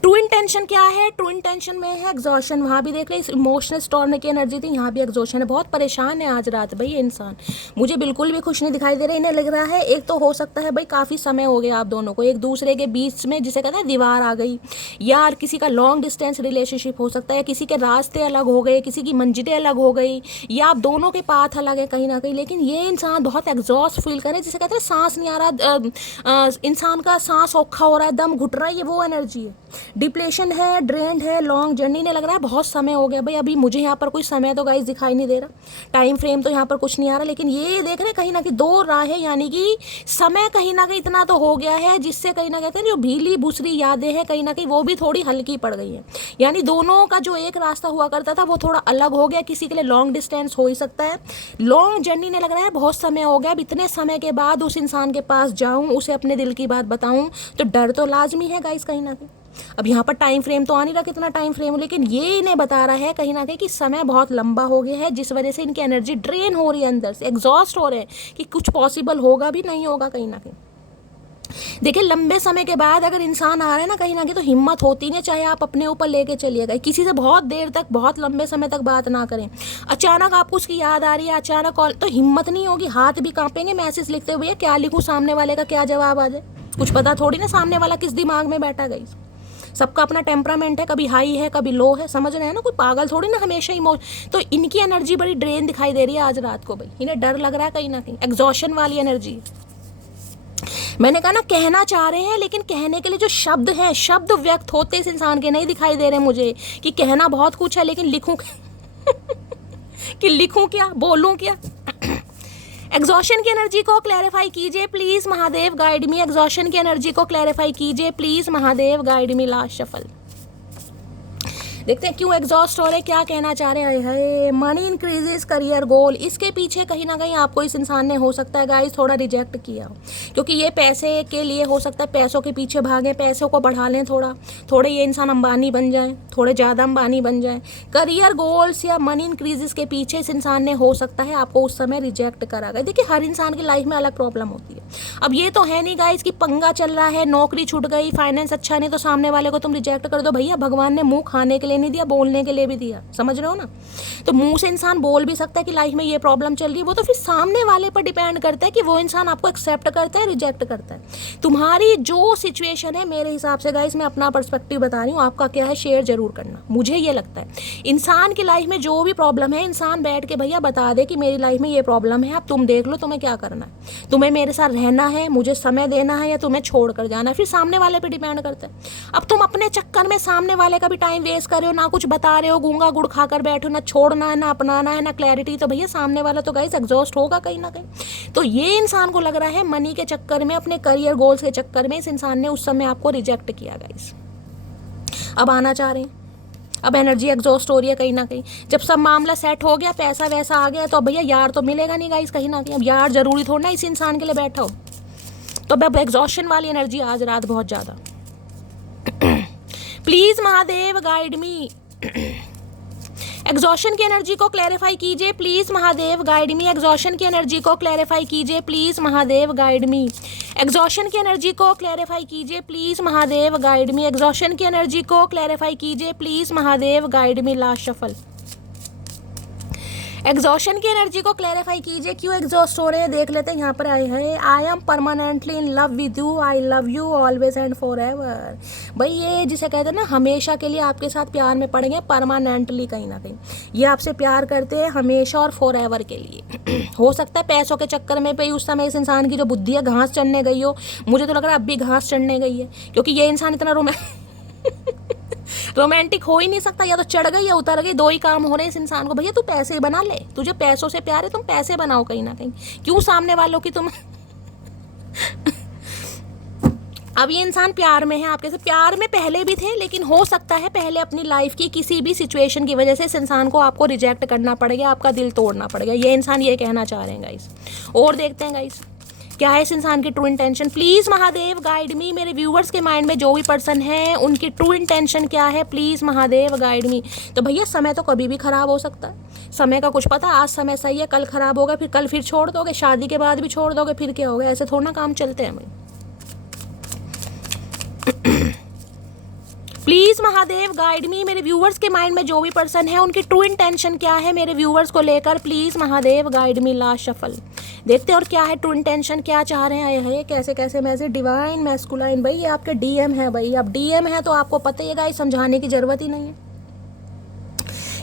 True intention क्या है, ट्रू इंटेंशन में है एग्जॉशन। वहाँ भी देख रहे हैं इमोशनल स्टॉर्म की एनर्जी थी, यहाँ भी एग्जॉशन है, बहुत परेशान है आज रात भाई ये इंसान। मुझे बिल्कुल भी खुश नहीं दिखाई दे रहा। इन्हें लग रहा है एक तो हो सकता है भाई काफ़ी समय हो गया आप दोनों को एक दूसरे के बीच में, जिसे कहते हैं दीवार आ गई, या किसी का लॉन्ग डिस्टेंस रिलेशनशिप हो सकता है, किसी के रास्ते अलग हो गए, किसी की मंजिलें अलग हो गई, या आप दोनों के पाथ अलग है कहीं ना कहीं। लेकिन ये इंसान बहुत एग्जॉस्ट फील करे, जिसे कहते हैं सांस नहीं आ रहा, इंसान का सांस औखा हो रहा है, दम घुट रहा है, ये वो एनर्जी है। डिप्लेशन है, ड्रेन्ड है, लॉन्ग जर्नी ने लग रहा है बहुत समय हो गया भाई। अभी मुझे यहाँ पर कोई समय तो गाइस दिखाई नहीं दे रहा, टाइम फ्रेम तो यहाँ पर कुछ नहीं आ रहा, लेकिन ये देख रहे कहीं ना कहीं दो राहें, यानी कि समय कहीं ना कहीं इतना तो हो गया है जिससे कहीं ना कहते हैं जो भीली भूसरी यादें हैं कहीं ना कहीं वो भी थोड़ी हल्की पड़ गई है। यानी दोनों का जो एक रास्ता हुआ करता था वो थोड़ा अलग हो गया, किसी के लिए लॉन्ग डिस्टेंस हो ही सकता है, लॉन्ग जर्नी ने लग रहा है बहुत समय हो गया। अब इतने समय के बाद उस इंसान के पास जाऊँ, उसे अपने दिल की बात बताऊँ, तो डर तो लाजमी है गाइस कहीं ना कहीं। अब यहाँ पर टाइम फ्रेम तो आ नहीं रहा कितना टाइम फ्रेम, लेकिन ये इन्हें बता रहा है कहीं ना कहीं कि समय बहुत लंबा हो गया है, जिस वजह से इनकी एनर्जी ड्रेन हो रही है, अंदर से एग्जॉस्ट हो रहे हैं कि कुछ पॉसिबल होगा भी नहीं होगा कहीं ना कहीं। देखिए लंबे समय के बाद अगर इंसान आ रहा है ना कहीं तो हिम्मत होती नहीं, चाहे आप अपने ऊपर लेके चलिएगा, किसी से बहुत देर तक बहुत लंबे समय तक बात ना करें, अचानक आपको उसकी याद आ रही है, अचानक कॉल, तो हिम्मत नहीं होगी, हाथ भी कांपेंगे मैसेज लिखते हुए, क्या लिखूँ सामने वाले का क्या जवाब आ जाए, कुछ पता थोड़ी ना सामने वाला किस दिमाग में बैठा गई। सबका अपना टेम्परामेंट है, कभी हाई है कभी लो है, समझ रहे हैं ना, कोई पागल थोड़ी ना हमेशा तो इनकी एनर्जी बड़ी ड्रेन दिखाई दे रही है आज रात को भाई, इन्हें डर लग रहा है कहीं ना कहीं, एग्जॉशन वाली एनर्जी। मैंने कहा ना कहना चाह रहे हैं, लेकिन कहने के लिए जो शब्द हैं, शब्द व्यक्त होते इस इंसान के नहीं दिखाई दे रहे मुझे, कि कहना बहुत कुछ है लेकिन लिखूं कि लिखूं क्या, बोलूं क्या। एग्जॉशन की एनर्जी को क्लैरिफाई कीजिए please Mahadev guide me. Exhaustion की एनर्जी को क्लैरिफाई कीजिए please Mahadev guide me last shuffle. देखते हैं क्यों एग्जॉस्ट हो रहे, क्या कहना चाह रहे हैं। मनी इंक्रीजेस करियर गोल, इसके पीछे कहीं ना कहीं आपको इस इंसान ने हो सकता है गाइस थोड़ा रिजेक्ट किया, क्योंकि ये पैसे के लिए हो सकता है पैसों के पीछे भागें, पैसों को बढ़ा लें, थोड़े ये इंसान अंबानी बन जाए, थोड़े ज़्यादा अंबानी बन जाए। करियर गोल्स या मनी इंक्रीजेस के पीछे इस इंसान ने हो सकता है आपको उस समय रिजेक्ट करा गया। देखिए हर इंसान की लाइफ में अलग प्रॉब्लम होती है। अब ये तो है नहीं गाइस कि पंगा चल रहा है, नौकरी छूट गई, फाइनेंस अच्छा नहीं, तो सामने वाले को तुम रिजेक्ट कर दो। भैया भगवान ने मुंह खाने के लिए नहीं दिया, बोलने के लिए भी दिया, समझ रहे हो ना। तो मुंह से इंसान बोल भी सकता है कि लाइफ में ये प्रॉब्लम चल रही है, वो तो फिर सामने वाले पर डिपेंड करता है कि वो इंसान आपको एक्सेप्ट करता है, रिजेक्ट करता है। तुम्हारी जो सिचुएशन है, मेरे हिसाब से गाइस मैं अपना पर्सपेक्टिव बता रही हूँ, आपका क्या है शेयर जरूर करना। मुझे ये लगता है इंसान की लाइफ में जो भी प्रॉब्लम है, इंसान बैठ के भैया बता दे कि मेरी लाइफ में ये प्रॉब्लम है, अब तुम देख लो तुम्हें क्या करना है, तुम्हें मेरे साथ रहना है, मुझे समय देना है, या तुम्हें छोड़ कर जाना है, फिर सामने वाले पे डिपेंड करता है। अब तुम अपने चक्कर में सामने वाले का भी टाइम वेस्ट कर रहे हो, ना कुछ बता रहे हो, गूंगा गुड़ खाकर बैठो, ना छोड़ना है, ना अपनाना है, ना क्लैरिटी, तो भैया सामने वाला तो गाइस एग्जॉस्ट होगा कहीं ना कहीं। तो ये इंसान को लग रहा है मनी के चक्कर में, अपने करियर गोल्स के चक्कर में इस इंसान ने उस समय आपको रिजेक्ट किया गाइस। अब आना चाह रहे हैं, अब एनर्जी एग्जॉस्ट हो रही है कहीं ना कहीं। जब सब मामला सेट हो गया, पैसा वैसा आ गया, तो अब भैया यार तो मिलेगा नहीं गाइस कहीं ना कहीं। अब यार जरूरी थोड़ा ना इस इंसान के लिए बैठा हो, तो अब एग्जॉस्शन वाली एनर्जी आज रात बहुत ज़्यादा। Please Mahadev guide me, exhaustion की एनर्जी को क्लैरिफाई कीजिए please Mahadev guide me, exhaustion की एनर्जी को क्लैरिफाई कीजिए please Mahadev guide me, exhaustion की एनर्जी को क्लैरिफाई कीजिए please Mahadev guide me, exhaustion की एनर्जी को क्लैरिफाई कीजिए please Mahadev guide me. Last shuffle, exhaustion की एनर्जी को क्लैरिफाई कीजिए, क्यों एग्जॉस्ट हो रहे हैं देख लेते हैं। यहाँ पर आए हैं, I M permanently in love with you, I love you always and for ever. भाई ये जिसे कहते हैं ना हमेशा के लिए आपके साथ प्यार में पड़ गए, परमानेंटली कहीं ना कहीं ये आपसे प्यार करते हैं हमेशा और फॉर एवर के लिए। हो सकता है पैसों के चक्कर में पे उस समय इस इंसान की जो बुद्धि है घास चढ़ने गई हो, मुझे तो लग रहा है अब भी घास चढ़ने गई है, क्योंकि ये इंसान इतना रोमांटिक हो ही नहीं सकता, या तो चढ़ गई या उतर गई, दो ही काम हो रहे हैं इस इंसान को। भैया तू पैसे बना ले, तुझे पैसों से प्यार है, तुम पैसे बनाओ कहीं ना कहीं, क्यों सामने वालों की तुम अब ये इंसान प्यार में है आपके से, प्यार में पहले भी थे, लेकिन हो सकता है पहले अपनी लाइफ की किसी भी सिचुएशन की वजह से इस इंसान को आपको रिजेक्ट करना पड़ेगा, आपका दिल तोड़ना पड़ेगा। ये इंसान ये कहना चाह रहे हैं गाइस। और देखते हैं गाइस क्या है इस इंसान की true intention. Please Mahadev guide मी, मेरे व्यूवर्स के माइंड में जो भी पर्सन है उनकी ट्रू इंटेंशन क्या है, प्लीज महादेव गाइड मी। तो भैया समय तो कभी भी खराब हो सकता है, समय का कुछ पता, आज समय सही है, कल खराब होगा, फिर कल फिर छोड़ दोगे, शादी के बाद भी छोड़ दोगे, फिर क्या होगा, ऐसे थोड़ा ना काम चलते हैं भाई। प्लीज महादेव गाइड मी, मेरे व्यूवर्स के माइंड में जो भी पर्सन है उनकी ट्रू इंटेंशन क्या है मेरे व्यूवर्स को लेकर, please Mahadev guide me. Last shuffle देखते हैं और क्या है ट्रू इंटेंशन, क्या चाह रहे हैं ये कैसे कैसे मैसेज। डिवाइन मैस्कुलाइन, भाई ये आपके डीएम है भाई, अब डीएम है तो आपको पता ही है गाइस, समझाने की जरूरत ही नहीं है।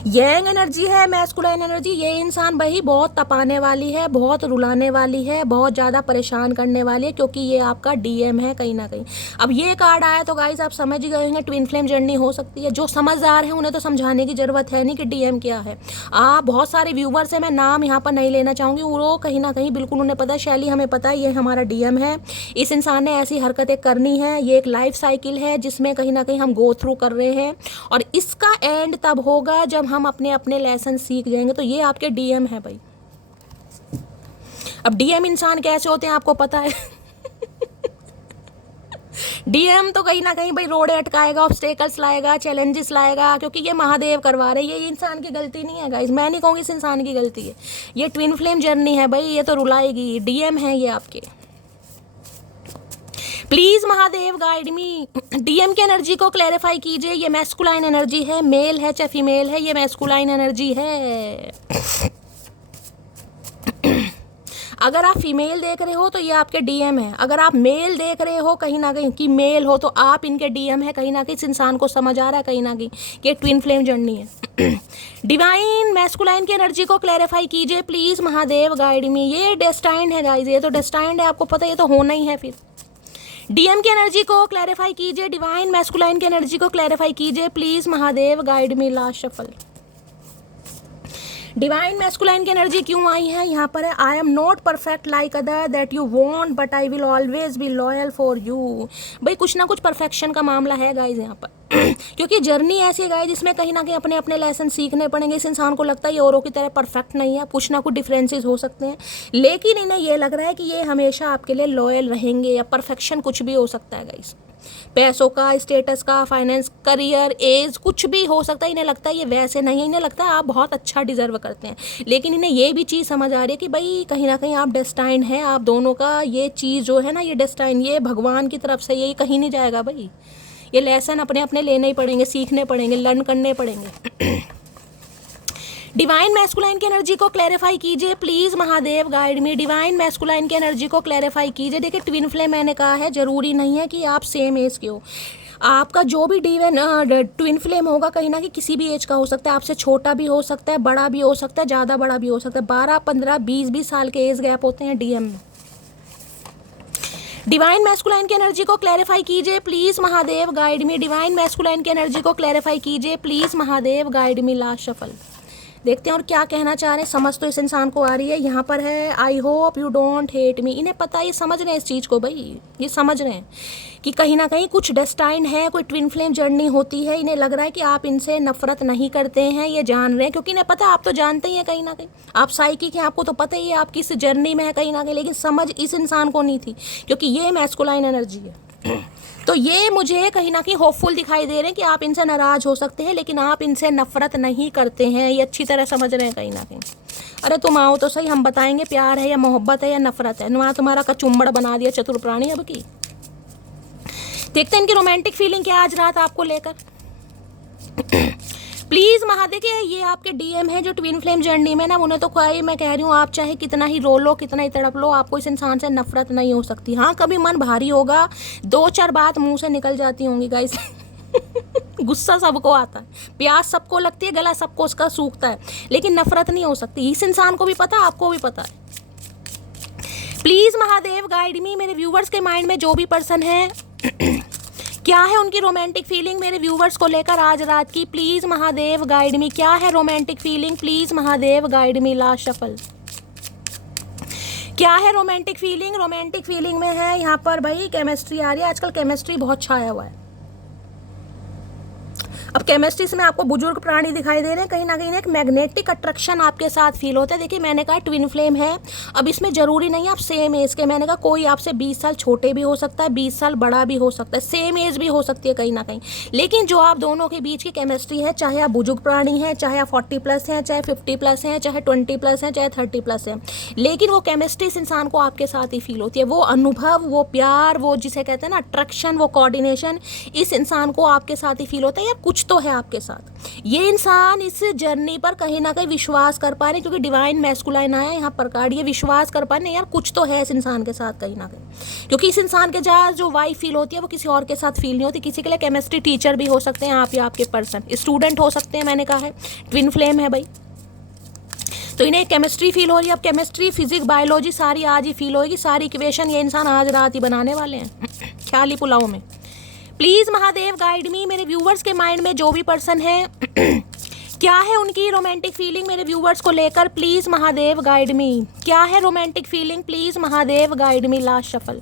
यंग एनर्जी है, मैस्कुलाइन एनर्जी, ये इंसान भाई बहुत तपाने वाली है, बहुत रुलाने वाली है, बहुत ज़्यादा परेशान करने वाली है, क्योंकि ये आपका डीएम है कहीं ना कहीं। अब ये कार्ड आया तो गाइस आप समझ ही गए होंगे ट्विन फ्लेम जर्नी हो सकती है। जो समझदार है उन्हें तो समझाने की जरूरत है नहीं कि डीएम क्या है। आप बहुत सारे व्यूवर्स हैं, मैं नाम यहाँ पर नहीं लेना चाहूँगी, वो कहीं ना कहीं बिल्कुल उन्हें पता है, शैली हमें पता है ये हमारा डीएम है, इस इंसान ने ऐसी हरकतें करनी है, ये एक लाइफ साइकिल है जिसमें कहीं ना कहीं हम गो थ्रू कर रहे हैं, और इसका एंड तब होगा जब हम अपने अपने लेसन सीख जाएंगे। तो ये आपके डीएम है भाई। अब डीएम इंसान कैसे होते हैं आपको पता है। डीएम तो कहीं ना कहीं भाई रोड अटकाएगा, ऑब्स्टेकल्स लाएगा, चैलेंजेस लाएगा, क्योंकि ये महादेव करवा रहे हैं, ये इंसान की गलती नहीं है गाइस, मैं नहीं कहूँगी इस इंसान की गलती है, ये ट्विन फ्लेम जर्नी है भाई, ये तो रुलाएगी, डीएम है ये आपके। Please Mahadev guide me, DM की एनर्जी को क्लैरिफाई कीजिए, ये मैस्कुलाइन एनर्जी है, मेल है चाहे फीमेल है, ये मैस्कुलाइन एनर्जी है। अगर आप फीमेल देख रहे हो तो ये आपके डीएम है, अगर आप मेल देख रहे हो कहीं ना कहीं कि मेल हो तो आप इनके डीएम है कहीं ना कहीं। इस इंसान को समझ आ रहा है कहीं ना कहीं कि ट्विन फ्लेम जर्नी है। डिवाइन मैस्कुलाइन की एनर्जी को क्लैरिफाई कीजिए प्लीज महादेव गाइड मी, ये डेस्टाइंड है गाइस, ये तो डेस्टाइंड है, आपको पता है ये तो होना ही है। फिर डीएम की एनर्जी को क्लैरिफाई कीजिए, डिवाइन मैस्कुलाइन की एनर्जी को क्लैरिफाई कीजिए please Mahadev guide me. Last shuffle, divine masculine की एनर्जी क्यों आई है यहाँ पर है, I am not perfect like other that you want but I will always be loyal for you. भाई कुछ ना कुछ परफेक्शन का मामला है गाइज यहाँ पर क्योंकि जर्नी ऐसी है गाइज जिसमें कहीं ना कहीं अपने अपने लेसन सीखने पड़ेंगे। इस इंसान को लगता है ये औरों की तरह परफेक्ट नहीं है, कुछ ना कुछ डिफरेंसेस हो सकते हैं, लेकिन इन्हें ये लग रहा है कि ये हमेशा आपके लिए लॉयल रहेंगे। या परफेक्शन कुछ भी हो सकता है गाइज, पैसों का, स्टेटस का, फाइनेंस, करियर, एज, कुछ भी हो सकता है। इन्हें लगता है ये वैसे नहीं है, इन्हें लगता है आप बहुत अच्छा डिजर्व करते हैं, लेकिन इन्हें ये भी चीज़ समझ आ रही है कि भाई कहीं ना कहीं आप डेस्टाइन है, आप दोनों का ये चीज़ जो है ना, ये डेस्टाइन, ये भगवान की तरफ से, ये कहीं नहीं जाएगा भाई। ये लेसन अपने अपने लेने ही पड़ेंगे, सीखने पड़ेंगे, लर्न करने पड़ेंगे। डिवाइन मैस्कुलाइन की एनर्जी को क्लैरिफाई कीजिए please Mahadev, guide me. Divine masculine की एनर्जी को क्लैरिफाई कीजिए। देखिए ट्विन फ्लेम मैंने कहा है, जरूरी नहीं है कि आप सेम एज के हो। आपका जो भी ट्विन फ्लेम होगा कहीं ना कहीं किसी भी एज का हो सकता है, आपसे छोटा भी हो सकता है, बड़ा भी हो सकता है, ज़्यादा बड़ा भी हो सकता है। 12, 15, 20 साल के एज गैप होते हैं डीएम में। डिवाइन मैस्कुलाइन की एनर्जी को क्लैरिफाई कीजिए please Mahadev, guide me. Divine masculine की एनर्जी को क्लैरिफाई कीजिए please Mahadev, guide me. Last shuffle देखते हैं और क्या कहना चाह रहे हैं। समझ तो इस इंसान को आ रही है। यहाँ पर है I hope you don't hate me. इन्हें पता है, ये समझ रहे हैं इस चीज़ को भाई, ये समझ रहे हैं कि कहीं ना कहीं कुछ डेस्टाइन है, कोई ट्विन फ्लेम जर्नी होती है। इन्हें लग रहा है कि आप इनसे नफरत नहीं करते हैं, ये जान रहे हैं, क्योंकि इन्हें पता है आप तो जानते ही हैं कहीं ना कहीं, आप साइकिक हैं, आपको तो पता ही है आप किस जर्नी में है कहीं ना कहीं, लेकिन समझ इस इंसान को नहीं थी क्योंकि ये मैस्कुलाइन एनर्जी है। तो ये मुझे कहीं ना कहीं होपफुल दिखाई दे रहे हैं कि आप इनसे नाराज हो सकते हैं, लेकिन आप इनसे नफरत नहीं करते हैं, ये अच्छी तरह समझ रहे हैं कहीं ना कहीं। अरे तुम आओ तो सही, हम बताएंगे प्यार है या मोहब्बत है या नफरत है। वहाँ तुम्हारा कचुम्बड़ बना दिया चतुर प्राणी अब की। देखते हैं इनकी रोमांटिक फीलिंग क्या आज रात आपको लेकर। प्लीज महादेव के ये आपके डीएम है जो ट्विन फ्लेम जर्नी में ना, उन्हें तो कोई, मैं कह रही हूँ आप चाहे कितना ही रो लो, कितना ही तड़प लो, आपको इस इंसान से नफरत नहीं हो सकती। हाँ कभी मन भारी होगा, 2-4 बात मुंह से निकल जाती होंगी गाइस। गुस्सा सबको आता है, प्यास सबको लगती है, गला सबको उसका सूखता है, लेकिन नफरत नहीं हो सकती। इस इंसान को भी पता, आपको भी पता है। प्लीज महादेव गाइड मी। मेरे व्यूवर्स के माइंड में जो भी पर्सन है क्या है उनकी रोमांटिक फीलिंग मेरे व्यूवर्स को लेकर आज रात की। प्लीज महादेव गाइड मी, क्या है romantic feeling, please Mahadev guide me. Last shuffle क्या है रोमांटिक फीलिंग। रोमांटिक फीलिंग में है यहाँ पर भाई केमिस्ट्री आ रही है। आजकल केमिस्ट्री बहुत छाया हुआ है। अब केमिस्ट्री से में आपको बुजुर्ग प्राणी दिखाई दे रहे हैं, कहीं ना कहीं एक मैग्नेटिक अट्रैक्शन आपके साथ फील होता है। देखिए मैंने कहा ट्विन फ्लेम है, अब इसमें जरूरी नहीं है आप सेम एज के। मैंने कहा कोई आपसे 20 साल छोटे भी हो सकता है, 20 साल बड़ा भी हो सकता है, सेम एज भी हो सकती है कहीं ना कहीं, लेकिन जो आप दोनों के बीच की केमिस्ट्री है, चाहे आप बुजुर्ग प्राणी हैं, चाहे आप 40+ हैं, चाहे 50+ हैं, चाहे 20+ हैं, चाहे 30+ हैं, लेकिन वो केमिस्ट्री इस इंसान को आपके साथ ही फील होती है। वो अनुभव, वो प्यार, वो जिसे कहते हैं ना अट्रैक्शन, वो कोऑर्डिनेशन इस इंसान को आपके साथ ही फील होता है। यार कुछ तो है आपके साथ। ये इंसान इस जर्नी पर कहीं ना कहीं विश्वास कर पा रहे हैं, क्योंकि डिवाइन मैस्कुलाइन आया यहाँ पर कार्ड, ये विश्वास कर पा रहे हैं यार कुछ तो है इस इंसान के साथ कहीं ना कहीं, क्योंकि इस इंसान के जहाँ जो वाइफ फील होती है वो किसी और के साथ फील नहीं होती। किसी के लिए केमिस्ट्री टीचर भी हो सकते हैं आप, या आपके पर्सन स्टूडेंट हो सकते हैं। मैंने कहा है ट्विन फ्लेम है भाई, तो इन्हें केमिस्ट्री फील हो रही है। अब केमिस्ट्री, फिजिक्स, बायोलॉजी सारी आज ही फील होगी, सारी इक्वेशन ये इंसान आज रात ही बनाने वाले हैं ख्याली पुलाव में। प्लीज महादेव गाइड मी। मेरे व्यूवर्स के माइंड में जो भी पर्सन है क्या है उनकी रोमांटिक फीलिंग मेरे व्यूवर्स को लेकर। प्लीज महादेव गाइड मी, क्या है romantic feeling, please Mahadev guide me. Last shuffle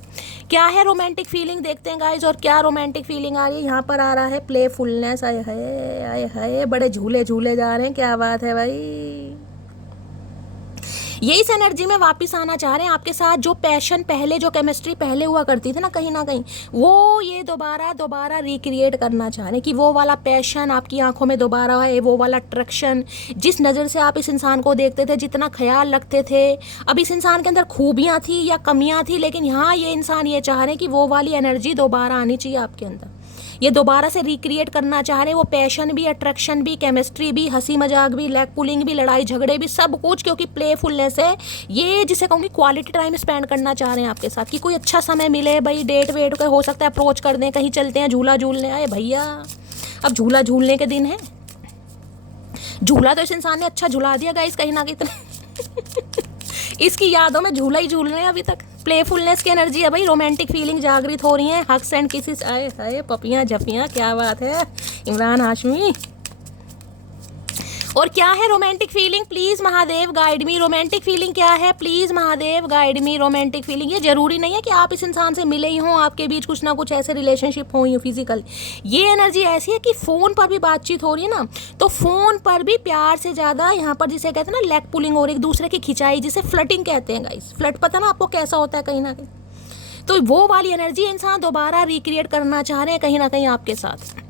क्या है रोमांटिक फीलिंग, देखते हैं गाइज और क्या रोमांटिक फीलिंग आ रही है। यहाँ पर आ रहा है प्लेफुलनेस। आए हाय आए हाय, बड़े झूले झूले जा रहे हैं, क्या बात है भाई। ये इस एनर्जी में वापस आना चाह रहे हैं आपके साथ। जो पैशन पहले, जो केमिस्ट्री पहले हुआ करती थी ना कहीं वो ये दोबारा रिक्रिएट करना चाह रहे हैं, कि वो वाला पैशन आपकी आंखों में दोबारा है, वो वाला अट्रैक्शन, जिस नज़र से आप इस इंसान को देखते थे, जितना ख्याल रखते थे। अब इस इंसान के अंदर खूबियाँ थी या कमियाँ थी, लेकिन यहाँ ये इंसान ये चाह रहे हैं कि वो वाली एनर्जी दोबारा आनी चाहिए आपके अंदर। ये दोबारा से रिक्रिएट करना चाह रहे हैं, वो पैशन भी, अट्रैक्शन भी, केमिस्ट्री भी, हंसी मजाक भी, लेग पुलिंग भी, लड़ाई झगड़े भी, सब कुछ, क्योंकि प्लेफुलनेस है ये, जिसे कहूँगी क्वालिटी टाइम स्पेंड करना चाह रहे हैं आपके साथ, कि कोई अच्छा समय मिले भाई, डेट वेट का हो सकता है, अप्रोच कर दें, कहीं चलते हैं झूला झूलने। आए भैया अब झूला झूलने के दिन है। झूला तो इस इंसान ने अच्छा झूला दिया गाइस कहीं ना कहीं इसकी यादों में झूला ही झूल रहे हैं अभी तक। प्लेफुलनेस की एनर्जी है भाई, रोमांटिक फीलिंग जागृत हो रही है, हग्स एंड किसेस। आए हाय पपियां झपियां, क्या बात है इमरान हाशमी। और क्या है romantic feeling, please Mahadev guide me. Romantic feeling क्या है, please Mahadev guide me. Romantic feeling, ये जरूरी नहीं है कि आप इस इंसान से मिले ही हों, आपके बीच कुछ ना कुछ ऐसे रिलेशनशिप हो ही फिजिकल। ये एनर्जी ऐसी है कि फोन पर भी बातचीत हो रही है ना, तो फोन पर भी प्यार से ज्यादा यहाँ पर जिसे कहते हैं ना लेग पुलिंग और एक दूसरे की खिंचाई, जिसे फ्लटिंग कहते हैं गाइस। फ्लट पता ना आपको कैसा होता है कहीं ना कहीं, तो वो वाली एनर्जी इंसान दोबारा रिक्रिएट करना चाह रहे हैं कहीं ना कहीं आपके साथ।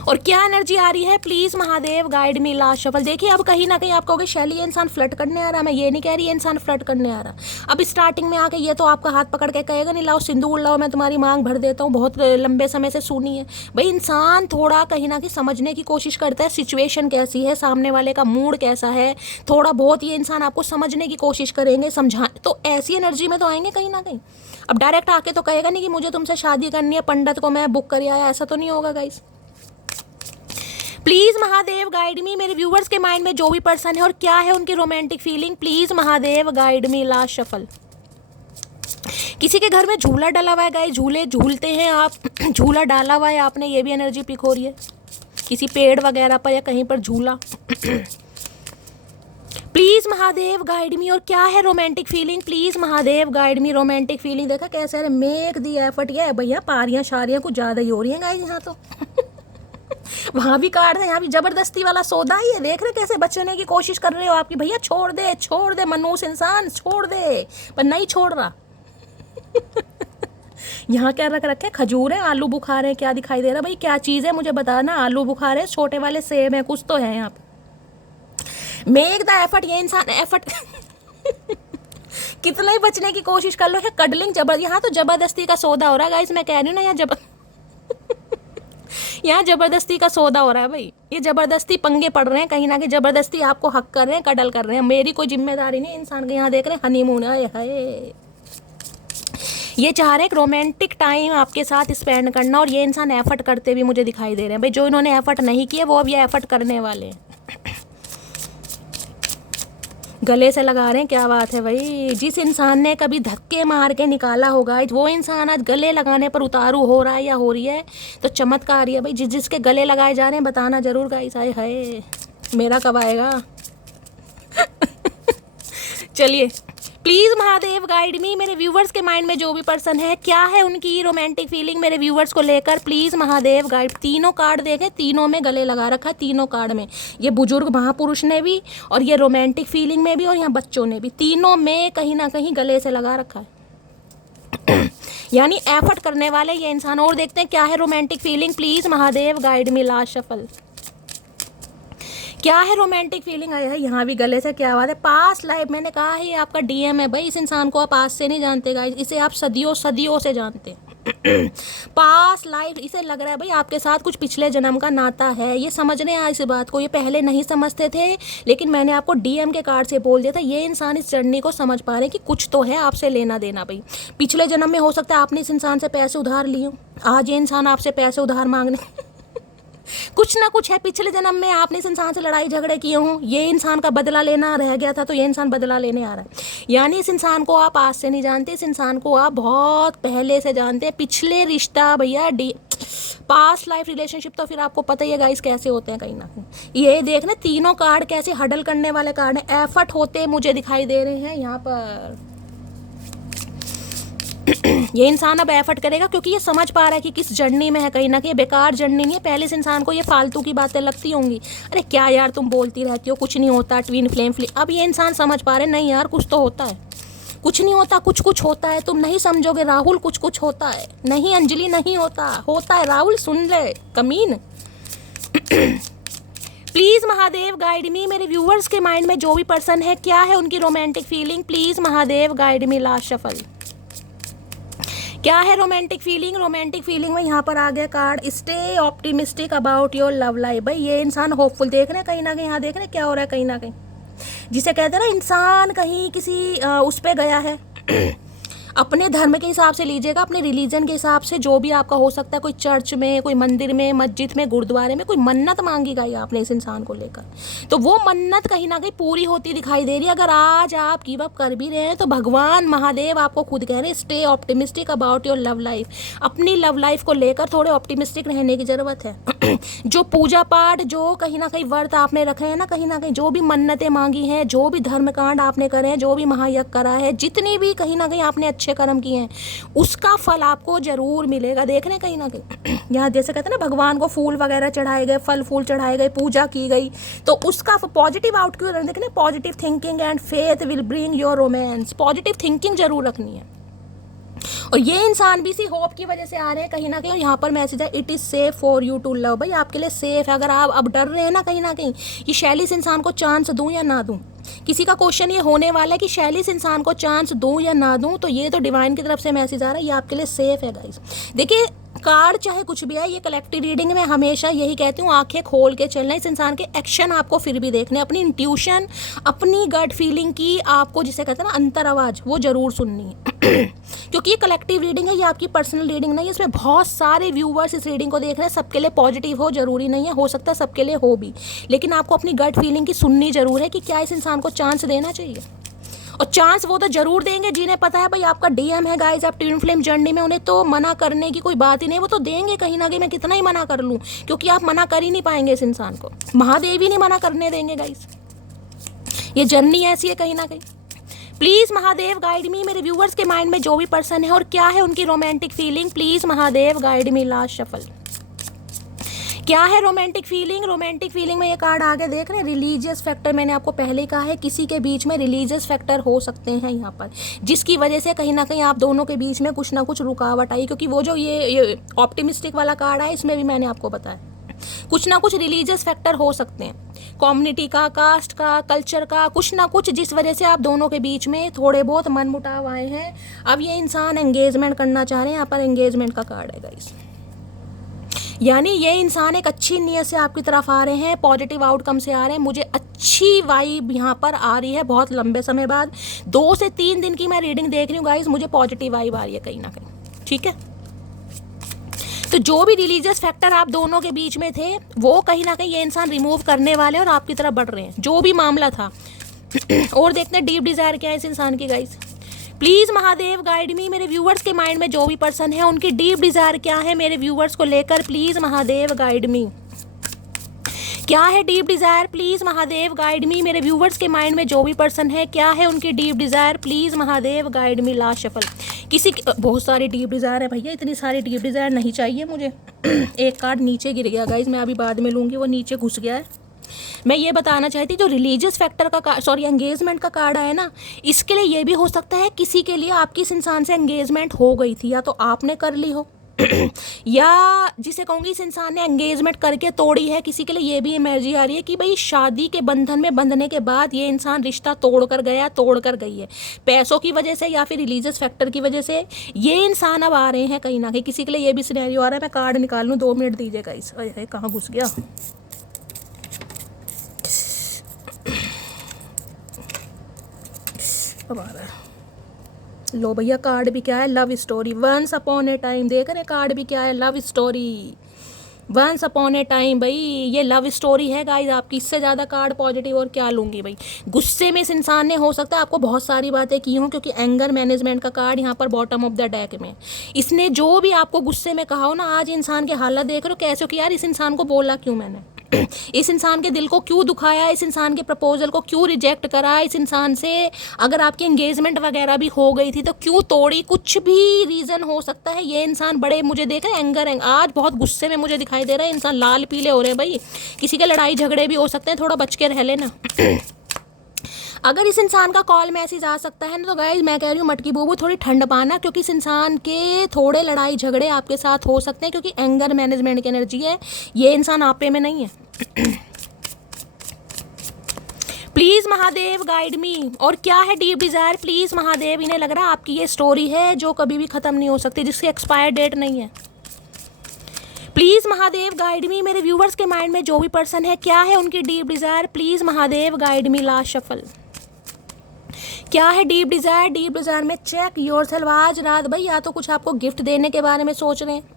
और क्या एनर्जी आ रही है, please Mahadev guide me last shuffle. देखिए अब कहीं ना कहीं आप कहोगे शैली ये इंसान फ्लर्ट करने आ रहा है, मैं ये नहीं कह रही ये इंसान फ्लर्ट करने आ रहा। अब स्टार्टिंग में आके ये तो आपका हाथ पकड़ के कहेगा नहीं लाओ सिंदूर लाओ मैं तुम्हारी मांग भर देता हूँ, बहुत लंबे समय से सुनी है। भाई इंसान थोड़ा कहीं ना कहीं समझने की कोशिश करता है सिचुएशन कैसी है, सामने वाले का मूड कैसा है, थोड़ा बहुत ये इंसान आपको समझने की कोशिश करेंगे, समझाने, तो ऐसी एनर्जी में तो आएंगे कहीं ना कहीं। अब डायरेक्ट आके तो कहेगा नहीं कि मुझे तुमसे शादी करनी है, पंडित को मैं बुक कर आया, ऐसा तो नहीं होगा गाइस। प्लीज महादेव गाइड मी, मेरे व्यूवर्स के माइंड में जो भी पर्सन है और क्या है उनकी romantic feeling, please Mahadev guide me last shuffle. किसी के घर में झूला डला हुआ है गाइस, झूले झूलते हैं आप, झूला डाला हुआ है आपने, ये भी एनर्जी पिक हो रही है किसी पेड़ वगैरह पर या कहीं पर झूला। प्लीज महादेव गाइड मी, और क्या है romantic feeling, please Mahadev guide me. Romantic feeling देखा कैसे है, मेक दी एफर्ट। ये भैया पारियां शारियां कुछ ज्यादा ही हो रही हैं गाइस यहाँ तो। वहां भी काट दे, यहाँ भी जबरदस्ती वाला सौदा ही है। देख रहे कैसे बचने की कोशिश कर रहे हो आपकी, भैया छोड़ दे मनूस इंसान, छोड़ दे, पर नहीं छोड़ रहा। यहाँ क्या रख रखे, खजूर है, आलू बुखारे, क्या दिखाई दे रहा भाई, क्या चीज़ है मुझे बताना। आलू बुखारे, छोटे वाले सेब है, कुछ तो है यहाँ पे। मेक द एफर्ट, ये इंसान एफर्ट कितना ही बचने की कोशिश कर लो, कडलिंग जबर, यहाँ तो जबरदस्ती का सौदा हो रहा है गाइस, मैं कह रही हूँ ना, यहाँ जबरदस्ती का सौदा हो रहा है भाई, ये जबरदस्ती पंगे पड़ रहे हैं कहीं ना कहीं, जबरदस्ती आपको हक कर रहे हैं, कडल कर रहे हैं। मेरी कोई जिम्मेदारी नहीं इंसान के, यहाँ देख रहे हैं हनीमून है, ये चाह रहे हैं रोमांटिक टाइम आपके साथ स्पेंड करना, और ये इंसान एफर्ट करते भी मुझे दिखाई दे रहे हैं भाई। जो इन्होंने एफर्ट नहीं किए वो अब ये एफर्ट करने वाले हैं। गले से लगा रहे हैं, क्या बात है भाई। जिस इंसान ने कभी धक्के मार के निकाला होगा, वो इंसान आज गले लगाने पर उतारू हो रहा है या हो रही है, तो चमत्कार है भाई। जिसके गले लगाए जा रहे हैं बताना जरूर गाइस, आए हाय मेरा कब आएगा। चलिए प्लीज महादेव गाइड मी, मेरे व्यूवर्स के माइंड में जो भी पर्सन है, क्या है उनकी रोमांटिक फीलिंग मेरे व्यूवर्स को लेकर, प्लीज महादेव गाइड। तीनों कार्ड देखें, तीनों में गले लगा रखा है, तीनों कार्ड में ये बुजुर्ग महापुरुष ने भी, और ये रोमांटिक फीलिंग में भी, और यहाँ बच्चों ने भी, तीनों में कहीं ना कहीं गले से लगा रखा है। यानी एफर्ट करने वाले ये इंसान। और देखते हैं क्या है romantic feeling, please Mahadev guide me last shuffle. क्या है रोमांटिक फीलिंग, आया है यहाँ भी गले से, क्या बात है। पास्ट लाइफ, मैंने कहा है आपका डीएम है भाई। इस इंसान को आप आज से नहीं जानते गाइस, इसे आप सदियों सदियों से जानते हैं। पास्ट लाइफ, इसे लग रहा है भाई आपके साथ कुछ पिछले जन्म का नाता है। ये समझ रहे हैं इस बात को, ये पहले नहीं समझते थे, लेकिन मैंने आपको डीएम के कार्ड से बोल दिया था। ये इंसान इस जर्नी को समझ पा रहे हैं कि कुछ तो है आपसे लेना देना भाई। पिछले जन्म में हो सकता है आपने इस इंसान से पैसे उधार लिए, आज ये इंसान आपसे पैसे उधार मांगने कुछ ना कुछ है। पिछले जन्म में आपने इस इंसान से लड़ाई झगड़े किए हों, ये इंसान का बदला लेना रह गया था, तो ये इंसान बदला लेने आ रहा है। यानी इस इंसान को आप आज से नहीं जानते, इस इंसान को आप बहुत पहले से जानते हैं। पिछले रिश्ता भैया, पास्ट लाइफ रिलेशनशिप, तो फिर आपको पता ही है गाइस कैसे होते हैं कहीं ना कहीं। ये देखना तीनों कार्ड कैसे हडल करने वाले कार्ड हैं, एफर्ट होते मुझे दिखाई दे रहे हैं यहाँ पर। ये इंसान अब एफर्ट करेगा क्योंकि ये समझ पा रहा है कि किस जर्नी में है, कहीं ना कहीं बेकार जर्नी नहीं है। पहले इस इंसान को ये फालतू की बातें लगती होंगी, अरे क्या यार तुम बोलती रहती हो, कुछ नहीं होता, ट्विन फ्लेम। अब ये इंसान समझ पा रहे नहीं यार कुछ तो होता है, कुछ नहीं होता, कुछ कुछ होता है। तुम नहीं समझोगे राहुल, कुछ कुछ होता है। नहीं अंजलि, नहीं होता, होता है राहुल, सुन ले कमीन। प्लीज महादेव गाइड मी, मेरे व्यूवर्स के माइंड में जो भी पर्सन है, क्या है उनकी romantic feeling, please Mahadev guide me last shuffle. क्या है रोमांटिक फीलिंग, रोमांटिक फीलिंग में यहाँ पर आ गया card stay optimistic about your love life. भाई ये इंसान होपफुल देख रहे हैं कहीं ना कहीं, यहाँ देख रहे हैं क्या हो रहा है कहीं ना कहीं, जिसे कहते हैं ना इंसान कहीं किसी उस पे गया है अपने धर्म के हिसाब से लीजिएगा, अपने रिलीजन के हिसाब से, जो भी आपका हो सकता है। कोई चर्च में, कोई मंदिर में, मस्जिद में, गुरुद्वारे में कोई मन्नत मांगी गई आपने इस इंसान को लेकर, तो वो मन्नत कहीं ना कहीं पूरी होती दिखाई दे रही है। अगर आज आप गिव अप कर भी रहे हैं तो भगवान महादेव आपको खुद कह रहे हैं stay optimistic about your love life. अपनी लव लाइफ को लेकर थोड़े ऑप्टिमिस्टिक रहने की ज़रूरत है। जो पूजा पाठ, जो कहीं ना कहीं व्रत आपने रखे हैं ना, कहीं ना कहीं जो भी मन्नतें मांगी हैं, जो भी धर्मकांड आपने करे हैं, जो भी महायज्ञ करा है, जितनी भी कहीं ना कहीं आपने अच्छे कर्म किए हैं, उसका फल आपको जरूर मिलेगा। देख रहे हैं कहीं ना कहीं यहाँ जैसे कहते हैं ना, भगवान को फूल वगैरह चढ़ाए गए, फल फूल चढ़ाए गए, पूजा की गई, तो उसका पॉजिटिव आउटकम देखना। Positive thinking and faith will bring your romance. Positive thinking जरूर रखनी है। और ये इंसान भी इसी होप की वजह से आ रहे हैं कहीं ना कहीं। और यहाँ पर मैसेज है it is safe for you to love. भाई आपके लिए सेफ है। अगर आप अब डर रहे हैं ना कहीं ना कहीं कि शैली इस इंसान को चांस दूं या ना दूं, किसी का क्वेश्चन ये होने वाला है कि शैली इस इंसान को चांस दूं या ना दूं, तो ये तो डिवाइन की तरफ से मैसेज आ रहा है, ये आपके लिए सेफ है गाइस। देखिए कार्ड चाहे कुछ भी है, ये कलेक्टिव रीडिंग में हमेशा यही कहती हूँ, आंखें खोल के चलना। इस इंसान के एक्शन आपको फिर भी देखने, अपनी इंट्यूशन, अपनी गट फीलिंग की आपको जिसे कहते हैं ना अंतर आवाज़, वो जरूर सुननी है। क्योंकि ये कलेक्टिव रीडिंग है, ये आपकी पर्सनल रीडिंग नहीं है। इसमें बहुत सारे व्यूवर्स इस रीडिंग को देख रहे हैं, सबके लिए पॉजिटिव हो जरूरी नहीं है, हो सकता है सबके लिए हो भी, लेकिन आपको अपनी गट फीलिंग की सुननी जरूर है कि क्या इस इंसान को चांस देना चाहिए। और चांस वो तो जरूर देंगे जिन्हें पता है भाई आपका डीएम है गाइस, आप ट्विन फ्लेम जर्नी में, उन्हें तो मना करने की कोई बात ही नहीं, वो तो देंगे कहीं ना कहीं। मैं कितना ही मना कर लूँ, क्योंकि आप मना कर ही नहीं पाएंगे इस इंसान को, महादेव ही नहीं मना करने देंगे गाइस। ये जर्नी ऐसी है कहीं ना कहीं। प्लीज़ महादेव गाइड मी, मेरे व्यूवर्स के माइंड में जो भी पर्सन है और क्या है उनकी romantic feeling, please Mahadev guide me. Last shuffle, क्या है रोमांटिक फीलिंग? रोमांटिक फीलिंग में ये कार्ड आगे देख रहे हैं, रिलीजियस फैक्टर। मैंने आपको पहले ही कहा है किसी के बीच में रिलीजियस फैक्टर हो सकते हैं यहाँ पर, जिसकी वजह से कहीं ना कहीं आप दोनों के बीच में कुछ ना कुछ रुकावट आई। क्योंकि वो जो ये ऑप्टिमिस्टिक वाला कार्ड है, इसमें भी मैंने आपको बताया कुछ ना कुछ रिलीजियस फैक्टर हो सकते हैं, कम्युनिटी का, कास्ट का, कल्चर का, कुछ ना कुछ, जिस वजह से आप दोनों के बीच में थोड़े बहुत मनमुटाव आए हैं। अब ये इंसान एंगेजमेंट करना चाह रहे हैं, यहाँ पर एंगेजमेंट का कार्ड है गाइस। यानी ये इंसान एक अच्छी नीयत से आपकी तरफ आ रहे हैं, पॉजिटिव आउटकम से आ रहे हैं। मुझे अच्छी वाइब यहाँ पर आ रही है, बहुत लंबे समय बाद 2 से 3 दिन की मैं रीडिंग देख रही हूँ गाइस, मुझे पॉजिटिव वाइब आ रही है कहीं ना कहीं, ठीक है। तो जो भी रिलीजियस फैक्टर आप दोनों के बीच में थे, वो कहीं ना कहीं ये इंसान रिमूव करने वाले और आपकी तरफ बढ़ रहे हैं, जो भी मामला था। और देखते हैं डीप डिज़ायर क्या है इस इंसान की गाइस। प्लीज़ महादेव गाइड मी, मेरे व्यूवर्स के माइंड में जो भी पर्सन है उनकी डीप डिज़ायर क्या है मेरे व्यूवर्स को लेकर, प्लीज़ महादेव गाइड मी। क्या है deep desire? Please Mahadev guide मी, मेरे व्यूवर्स के माइंड में जो भी पर्सन है क्या है उनकी deep desire, please Mahadev guide me. Last shuffle, किसी बहुत सारी डीप डिज़ायर है भैया, इतनी सारी डीप डिज़ायर नहीं चाहिए मुझे। एक कार्ड नीचे गिर गया गाइज, मैं अभी बाद में लूँगी, वो नीचे घुस गया है। मैं ये बताना चाहती जो रिलीजियस फैक्टर का सॉरी एंगेजमेंट का कार्ड है ना, इसके लिए ये भी हो सकता है किसी के लिए आपकी इस इंसान से एंगेजमेंट हो गई थी, या तो आपने कर ली हो या जिसे कहूँगी इस इंसान ने एंगेजमेंट करके तोड़ी है। किसी के लिए ये भी एनर्जी आ रही है कि भाई शादी के बंधन में बंधने के बाद ये इंसान रिश्ता तोड़ कर गया, तोड़ कर गई है, पैसों की वजह से या फिर रिलीजियस फैक्टर की वजह से ये इंसान अब आ रहे हैं कहीं ना कहीं। किसी के लिए ये भी सिनेरियो आ रहा है। मैं कार्ड निकाल लूँ, 2 मिनट दीजिएगा। इस कहाँ घुस गया? अब आ रहा है। लो भैया, कार्ड भी क्या है, love story, once upon a time. देख रहे कार्ड भी क्या है, love story, once upon a time. भाई ये लव स्टोरी है गाइज आपकी, इससे ज़्यादा कार्ड पॉजिटिव और क्या लूँगी भाई। गुस्से में इस इंसान ने हो सकता है आपको बहुत सारी बातें की हों, क्योंकि एंगर मैनेजमेंट का कार्ड यहाँ पर बॉटम ऑफ द डेक में, इसने जो भी आपको गुस्से में कहा हो ना, आज इंसान की हालत देख रहे हो कैसे हो कि यार इस इंसान को बोला क्यों मैंने, इस इंसान के दिल को क्यों दुखाया, इस इंसान के प्रपोजल को क्यों रिजेक्ट करा, इस इंसान से अगर आपकी एंगेजमेंट वगैरह भी हो गई थी तो क्यों तोड़ी, कुछ भी रीज़न हो सकता है। ये इंसान बड़े मुझे देखा एंगर आज बहुत गुस्से में मुझे दिखाई दे रहा है, इंसान लाल पीले हो रहे हैं भाई। किसी के लड़ाई झगड़े भी हो सकते हैं, थोड़ा बच के रह लेना। अगर इस इंसान का कॉल मैसेज आ सकता है ना, तो गाइज मैं कह रही हूँ मटकी बूबू थोड़ी ठंड पाना, क्योंकि इस इंसान के थोड़े लड़ाई झगड़े आपके साथ हो सकते हैं, क्योंकि एंगर मैनेजमेंट की एनर्जी है, ये इंसान आपे में नहीं है। Please Mahadev guide me. और क्या है डीप डिज़ायर? प्लीज़ महादेव, इन्हें लग रहा है आपकी ये स्टोरी है जो कभी भी ख़त्म नहीं हो सकती, जिसकी एक्सपायर डेट नहीं है। प्लीज़ महादेव गाइड मी, मेरे व्यूवर्स के माइंड में जो भी पर्सन है क्या है उनकी deep desire, please Mahadev guide me. Last shuffle, क्या है डीप डिजायर? डीप डिजायर में चेक योर सेल्फ। आज रात भाई या तो कुछ आपको गिफ्ट देने के बारे में सोच रहे हैं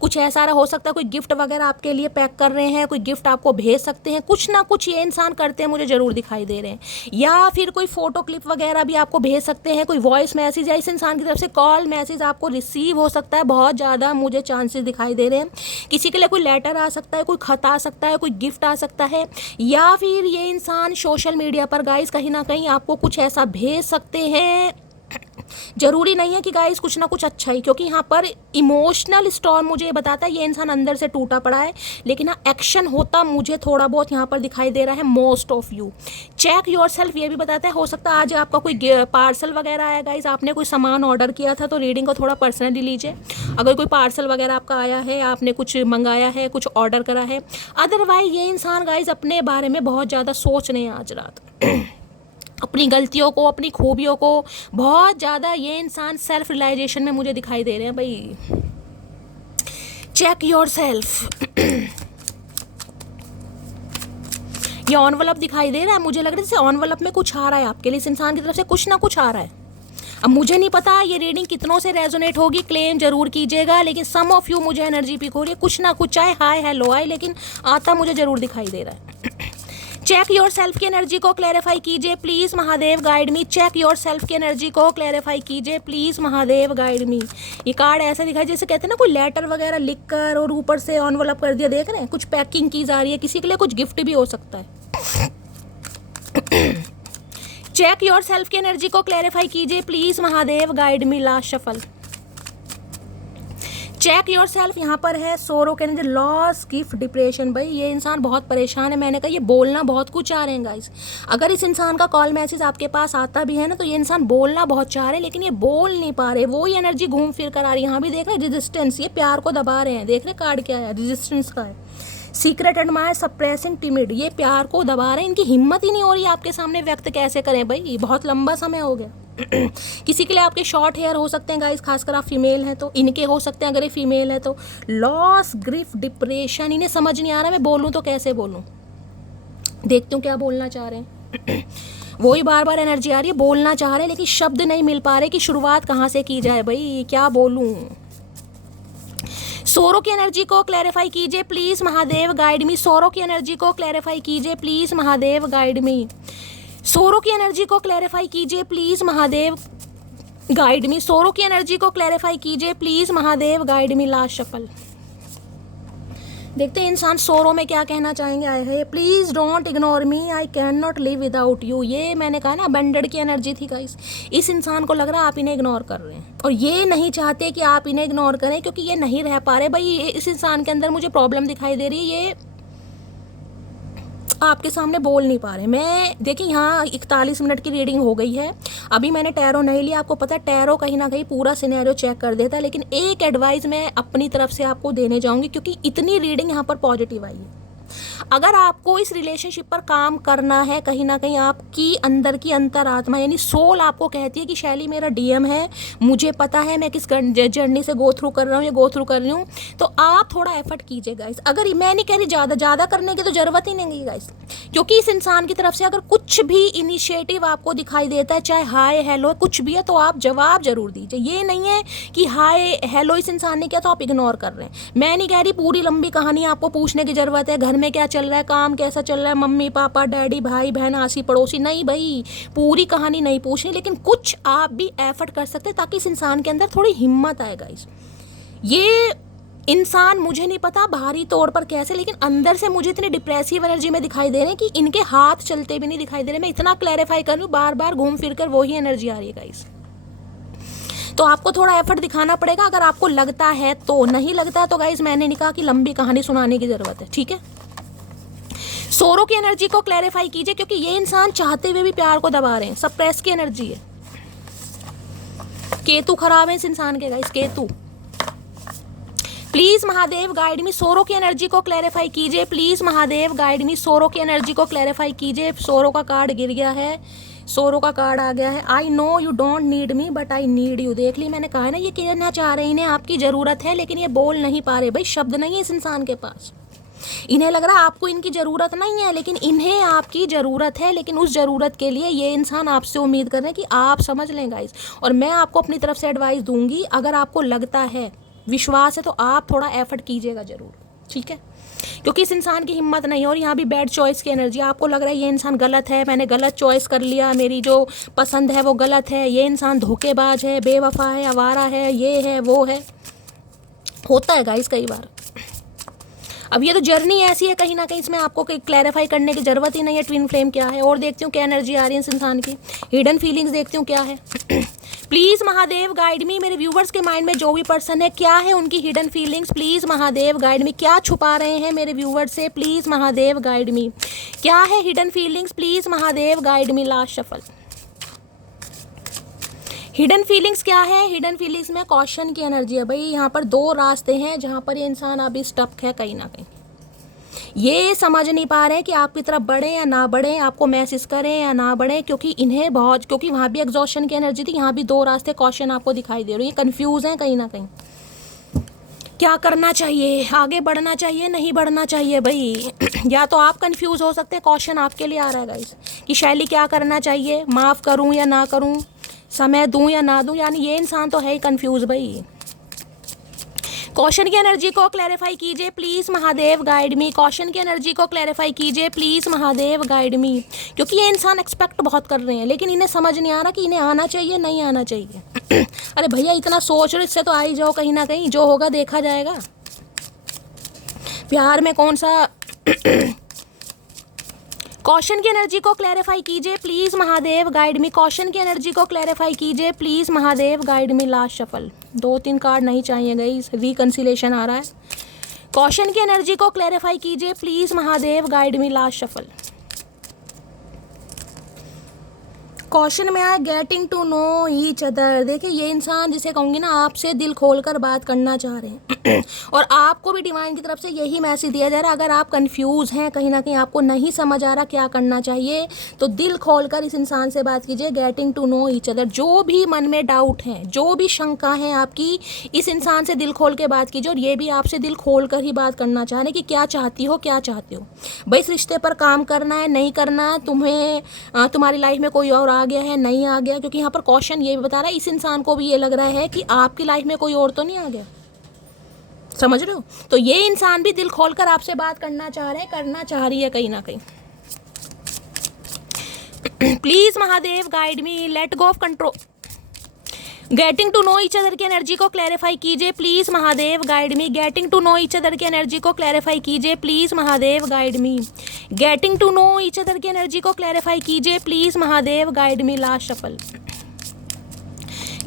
कुछ ऐसा हो सकता है, कोई गिफ्ट वगैरह आपके लिए पैक कर रहे हैं, कोई गिफ्ट आपको भेज सकते हैं, कुछ ना कुछ ये इंसान करते हैं, मुझे जरूर दिखाई दे रहे हैं। या फिर कोई फोटो क्लिप वगैरह भी आपको भेज सकते हैं, कोई वॉइस मैसेज या इस इंसान की तरफ से कॉल मैसेज आपको रिसीव हो सकता है। बहुत ज़्यादा मुझे चांसेस दिखाई दे रहे हैं। किसी के लिए कोई लेटर आ सकता है, कोई खत आ सकता है, कोई गिफ्ट आ सकता है, या फिर ये इंसान सोशल मीडिया पर गाइस कहीं ना कहीं आपको कुछ ऐसा भेज सकते हैं। जरूरी नहीं है कि गाइस कुछ ना कुछ अच्छा ही, क्योंकि यहाँ पर इमोशनल स्टॉर्म मुझे ये बताता है ये इंसान अंदर से टूटा पड़ा है, लेकिन हाँ एक्शन होता मुझे थोड़ा बहुत यहाँ पर दिखाई दे रहा है। Most of you check yourself ये भी बताता है, हो सकता है आज आपका कोई पार्सल वगैरह आया गाइस, आपने कोई सामान ऑर्डर किया था, तो रीडिंग को थोड़ा पर्सनली लीजिए। अगर कोई पार्सल वगैरह आपका आया है, आपने कुछ मंगाया है, कुछ ऑर्डर करा है, अदरवाइज ये इंसान गाइस अपने बारे में बहुत ज़्यादा सोच रहे हैं आज रात अपनी गलतियों को, अपनी खूबियों को बहुत ज़्यादा ये इंसान सेल्फ रियलाइजेशन में मुझे दिखाई दे रहे हैं भाई। चेक योर सेल्फ ये एनवलप दिखाई दे रहा है, मुझे लग रहा है जैसे एनवलप में कुछ आ रहा है आपके लिए, इस इंसान की तरफ से कुछ ना कुछ आ रहा है। अब मुझे नहीं पता ये रीडिंग कितनों से रेजोनेट होगी, क्लेम जरूर कीजिएगा, लेकिन सम ऑफ यू मुझे एनर्जी पिक हो रही है, कुछ ना कुछ चाहे हाय हेलो आए, लेकिन आता मुझे जरूर दिखाई दे रहा है। चेक योर सेल्फ की एनर्जी को क्लैरिफाई कीजिए please Mahadev guide me. Check yourself की एनर्जी को क्लैरिफाई कीजिए प्लीज महादेव गाइड मी। ये कार्ड ऐसा दिखाई जैसे कहते हैं ना कोई लेटर वगैरह लिख कर और ऊपर से एनवलप कर दिया, देख रहे हैं कुछ पैकिंग की जा रही है, किसी के लिए कुछ गिफ्ट भी हो सकता है। चेक योर सेल्फ की एनर्जी को क्लैरिफाई कीजिए please Mahadev guide me. Last shuffle. Check yourself यहाँ पर है सोरो के अंदर, लॉस, गिफ्ट, डिप्रेशन। भाई ये इंसान बहुत परेशान है, मैंने कहा ये बोलना बहुत कुछ चाह रहे हैं गाइस। अगर इस इंसान का कॉल मैसेज आपके पास आता भी है ना, तो ये इंसान बोलना बहुत चाह रहे हैं, लेकिन ये बोल नहीं पा रहे, वो ही एनर्जी घूम फिर कर आ रही है। यहाँ भी देख रहे हैं रेजिस्टेंस, ये प्यार को दबा रहे हैं, देख रहे कार्ड क्या है, रेजिस्टेंस का है। सीक्रेट एडमायर, सप्रेसिंग, टिमिड, ये प्यार को दबा रहे हैं, इनकी हिम्मत ही नहीं हो रही आपके सामने व्यक्त कैसे करें भाई, बहुत लंबा समय हो गया। किसी के लिए आपके शॉर्ट हेयर हो सकते हैं गाइस, खासकर आप फीमेल हैं तो इनके हो सकते हैं, अगर ये फीमेल है तो। लॉस, ग्रिफ, डिप्रेशन, इन्हें समझ नहीं आ रहा मैं बोलूँ तो कैसे बोलूँ, देखती हूँ क्या बोलना चाह रहे हैं। वही बार बार एनर्जी आ रही है, बोलना चाह रहे हैं लेकिन शब्द नहीं मिल पा रहे कि शुरुआत कहाँ से की जाए भाई, क्या बोलूँ। सोरो की एनर्जी को क्लैरिफाई कीजिए प्लीज महादेव गाइड मी। सोरो की एनर्जी को क्लैरिफाई कीजिए प्लीज महादेव गाइड मी। सोरो की एनर्जी को क्लैरिफाई कीजिए प्लीज महादेव गाइड मी। सोरो की एनर्जी को क्लैरिफाई कीजिए please Mahadev guide me. Last shuffle. देखते हैं इंसान सोरो में क्या कहना चाहेंगे। आए है please don't ignore me, I can not live without you. ये मैंने कहा ना अबेंडेड की एनर्जी थी गाइस, इस इंसान को लग रहा है आप इन्हें इग्नोर कर रहे हैं और ये नहीं चाहते कि आप इन्हें इग्नोर करें, क्योंकि ये नहीं रह पा रहे भाई। इस इंसान के अंदर मुझे प्रॉब्लम दिखाई दे रही है, ये आपके सामने बोल नहीं पा रहे। मैं देखिए यहाँ 41 मिनट की रीडिंग हो गई है, अभी मैंने टैरो नहीं लिया, आपको पता है टैरो कहीं ना कहीं पूरा सिनेरियो चेक कर देता है, लेकिन एक एडवाइस मैं अपनी तरफ से आपको देने जाऊंगी, क्योंकि इतनी रीडिंग यहाँ पर पॉजिटिव आई है। अगर आपको इस रिलेशनशिप पर काम करना है, कहीं ना कहीं आपकी अंदर की अंतरात्मा यानी सोल आपको कहती है कि शैली मेरा डीएम है, मुझे पता है मैं किस जर्नी से गो थ्रू कर रहा हूँ या गो थ्रू कर रही हूँ, तो आप थोड़ा एफर्ट कीजिए गाइस। अगर मैं नहीं कह रही ज़्यादा करने की तो ज़रूरत ही नहीं है गाइस, क्योंकि इस इंसान की तरफ से अगर कुछ भी इनिशिएटिव आपको दिखाई देता है, चाहे हाय हेलो कुछ भी है, तो आप जवाब जरूर दीजिए। ये नहीं है कि हाय हेलो इस इंसान ने किया तो आप इग्नोर कर रहे हैं। मैं नहीं कह रही पूरी लंबी कहानी आपको पूछने की ज़रूरत है, घर में क्या चल रहा है, काम कैसा चल रहा है, मम्मी पापा डैडी भाई बहन आसी पड़ोसी, नहीं भाई पूरी कहानी नहीं पूछनी, लेकिन कुछ आप भी एफर्ट कर सकते हैं ताकि इस इंसान के अंदर थोड़ी हिम्मत आए गाइस। ये इंसान मुझे नहीं पता बाहरी तौर पर कैसे, लेकिन अंदर से मुझे इतने डिप्रेसिव एनर्जी में दिखाई दे रहे हैं कि इनके हाथ चलते भी नहीं दिखाई दे रहे। मैं इतना क्लैरिफाई कर रही हूँ, बार बार घूम फिर कर वही एनर्जी आ रही है गाइस। तो आपको थोड़ा एफर्ट दिखाना पड़ेगा, अगर आपको लगता है तो, नहीं लगता है तो गाइस मैंने नहीं कहा कि लंबी कहानी सुनाने की जरूरत है, ठीक है। सोरो की एनर्जी को क्लैरिफाई कीजिए, क्योंकि ये इंसान चाहते हुए भी प्यार को दबा रहे हैं, सप्रेस की एनर्जी है। केतु खराब है इस इंसान के guys, Ketu. Please Mahadev guide मी। सोरो की एनर्जी को क्लैरिफाई कीजिए प्लीज महादेव गाइड मी। सोरो की एनर्जी को क्लैरिफाई कीजिए। सोरो का कार्ड गिर गया है, सोरो का कार्ड आ गया है। I know you don't need me but I need you. देख ली मैंने कहा है ना, ये कहना चाह रहे हैं इन्हें आपकी जरूरत है, लेकिन ये बोल नहीं पा रहे भाई, शब्द नहीं है इस इंसान के पास। इन्हें लग रहा है आपको इनकी ज़रूरत नहीं है, लेकिन इन्हें आपकी ज़रूरत है। लेकिन उस ज़रूरत के लिए ये इंसान आपसे उम्मीद कर रहे हैं कि आप समझ लें गाइस। और मैं आपको अपनी तरफ से एडवाइस दूंगी, अगर आपको लगता है, विश्वास है, तो आप थोड़ा एफर्ट कीजिएगा ज़रूर, ठीक है, क्योंकि इस इंसान की हिम्मत नहीं है। और यहाँ भी बैड चॉइस की एनर्जी, आपको लग रहा है ये इंसान गलत है, मैंने गलत चॉइस कर लिया, मेरी जो पसंद है वो गलत है, ये इंसान धोखेबाज है, बेवफा है, आवारा है, ये है वो है, होता है गाइस कई बार। अब ये तो जर्नी ऐसी है, कहीं ना कहीं इसमें आपको क्लैरिफाई करने की ज़रूरत ही नहीं है ट्विन फ्लेम क्या है। और देखती हूँ क्या एनर्जी आ रही है इस इंसान की, हिडन फीलिंग्स देखती हूँ क्या है। प्लीज़ महादेव गाइड मी, मेरे व्यूवर्स के माइंड में जो भी पर्सन है, क्या है उनकी hidden feelings, please Mahadev guide मी। क्या छुपा रहे हैं मेरे व्यूवर्स से, प्लीज़ महादेव गाइड मी। क्या है hidden feelings, please Mahadev guide me. Last shuffle, hidden feelings क्या है। हिडन फीलिंग्स में कॉशन की एनर्जी है भाई। यहाँ पर दो रास्ते हैं जहाँ पर ये इंसान अभी स्टक है कहीं ना कहीं। ये समझ नहीं पा रहे हैं कि आपकी तरफ बढ़े या ना बढ़े, आपको मैसेज करें या ना बढ़े, क्योंकि इन्हें बहुत, क्योंकि वहाँ भी एग्जॉशन की एनर्जी थी, यहाँ भी दो रास्ते कॉशन आपको दिखाई दे रहे हैं। कंफ्यूज हैं कहीं ना कहीं, क्या करना चाहिए, आगे बढ़ना चाहिए, नहीं बढ़ना चाहिए भाई। या तो आप कंफ्यूज हो सकते हैं, कॉशन आपके लिए आ रहा है गाइस कि शैली क्या करना चाहिए, माफ़ करूं या ना करूं, समय दूं या ना दूं। यानी ये इंसान तो है ही कंफ्यूज भाई। कॉशन की एनर्जी को क्लैरिफाई कीजिए please Mahadev guide me. Caution की एनर्जी को क्लैरिफाई कीजिए प्लीज़ महादेव गाइड मी, क्योंकि ये इंसान एक्सपेक्ट बहुत कर रहे हैं, लेकिन इन्हें समझ नहीं आ रहा कि इन्हें आना चाहिए नहीं आना चाहिए। अरे भैया इतना सोच रहे, इससे तो आ ही जाओ कहीं ना कहीं, जो होगा देखा जाएगा। प्यार में कौन सा कॉशन की एनर्जी को क्लैरिफाई कीजिए please Mahadev guide me. Caution की एनर्जी को क्लैरिफाई कीजिए please Mahadev guide me. Last shuffle, 2-3 card नहीं चाहिए गई, रिकंसिलेशन आ रहा है। कॉशन की एनर्जी को क्लैरिफाई कीजिए please Mahadev guide me. Last shuffle, caution में आया getting to know each other. देखिए ये इंसान, जिसे कहूँगी ना, आपसे दिल खोलकर बात करना चाह रहे हैं और आपको भी डिवाइन की तरफ से यही मैसेज दिया जा रहा है। अगर आप कंफ्यूज हैं, कहीं ना कहीं आपको नहीं समझ आ रहा क्या करना चाहिए, तो दिल खोलकर इस इंसान से बात कीजिए। Getting to know each other, जो भी मन में डाउट है, जो भी शंका है आपकी, इस इंसान से दिल खोल के बात कीजिए। और ये भी आपसे दिल खोल कर ही बात करना चाह रहे हैं कि क्या चाहती हो, क्या चाहते हो भाई, इस रिश्ते पर काम करना है, नहीं करना, तुम्हें तुम्हारी लाइफ में कोई और आ गया है, नहीं आ गया। क्योंकि यहाँ पर कॉशन ये भी बता रहा है, इस इंसान को भी ये लग रहा है कि आपकी लाइफ में कोई और तो नहीं आ गया, समझ रहे हो। तो ये इंसान भी दिल खोलकर आपसे बात करना चाह रहे हैं, करना चाह रही है कहीं ना कहीं। Please Mahadev guide me, let go of control. Getting to know each other की एनर्जी को क्लैरिफाई कीजिए please Mahadev guide me. Getting to know each other की एनर्जी को क्लैरिफाई कीजिए please Mahadev guide me. Getting to know each other की energy को clarify कीजिए please Mahadev guide me. Last shuffle,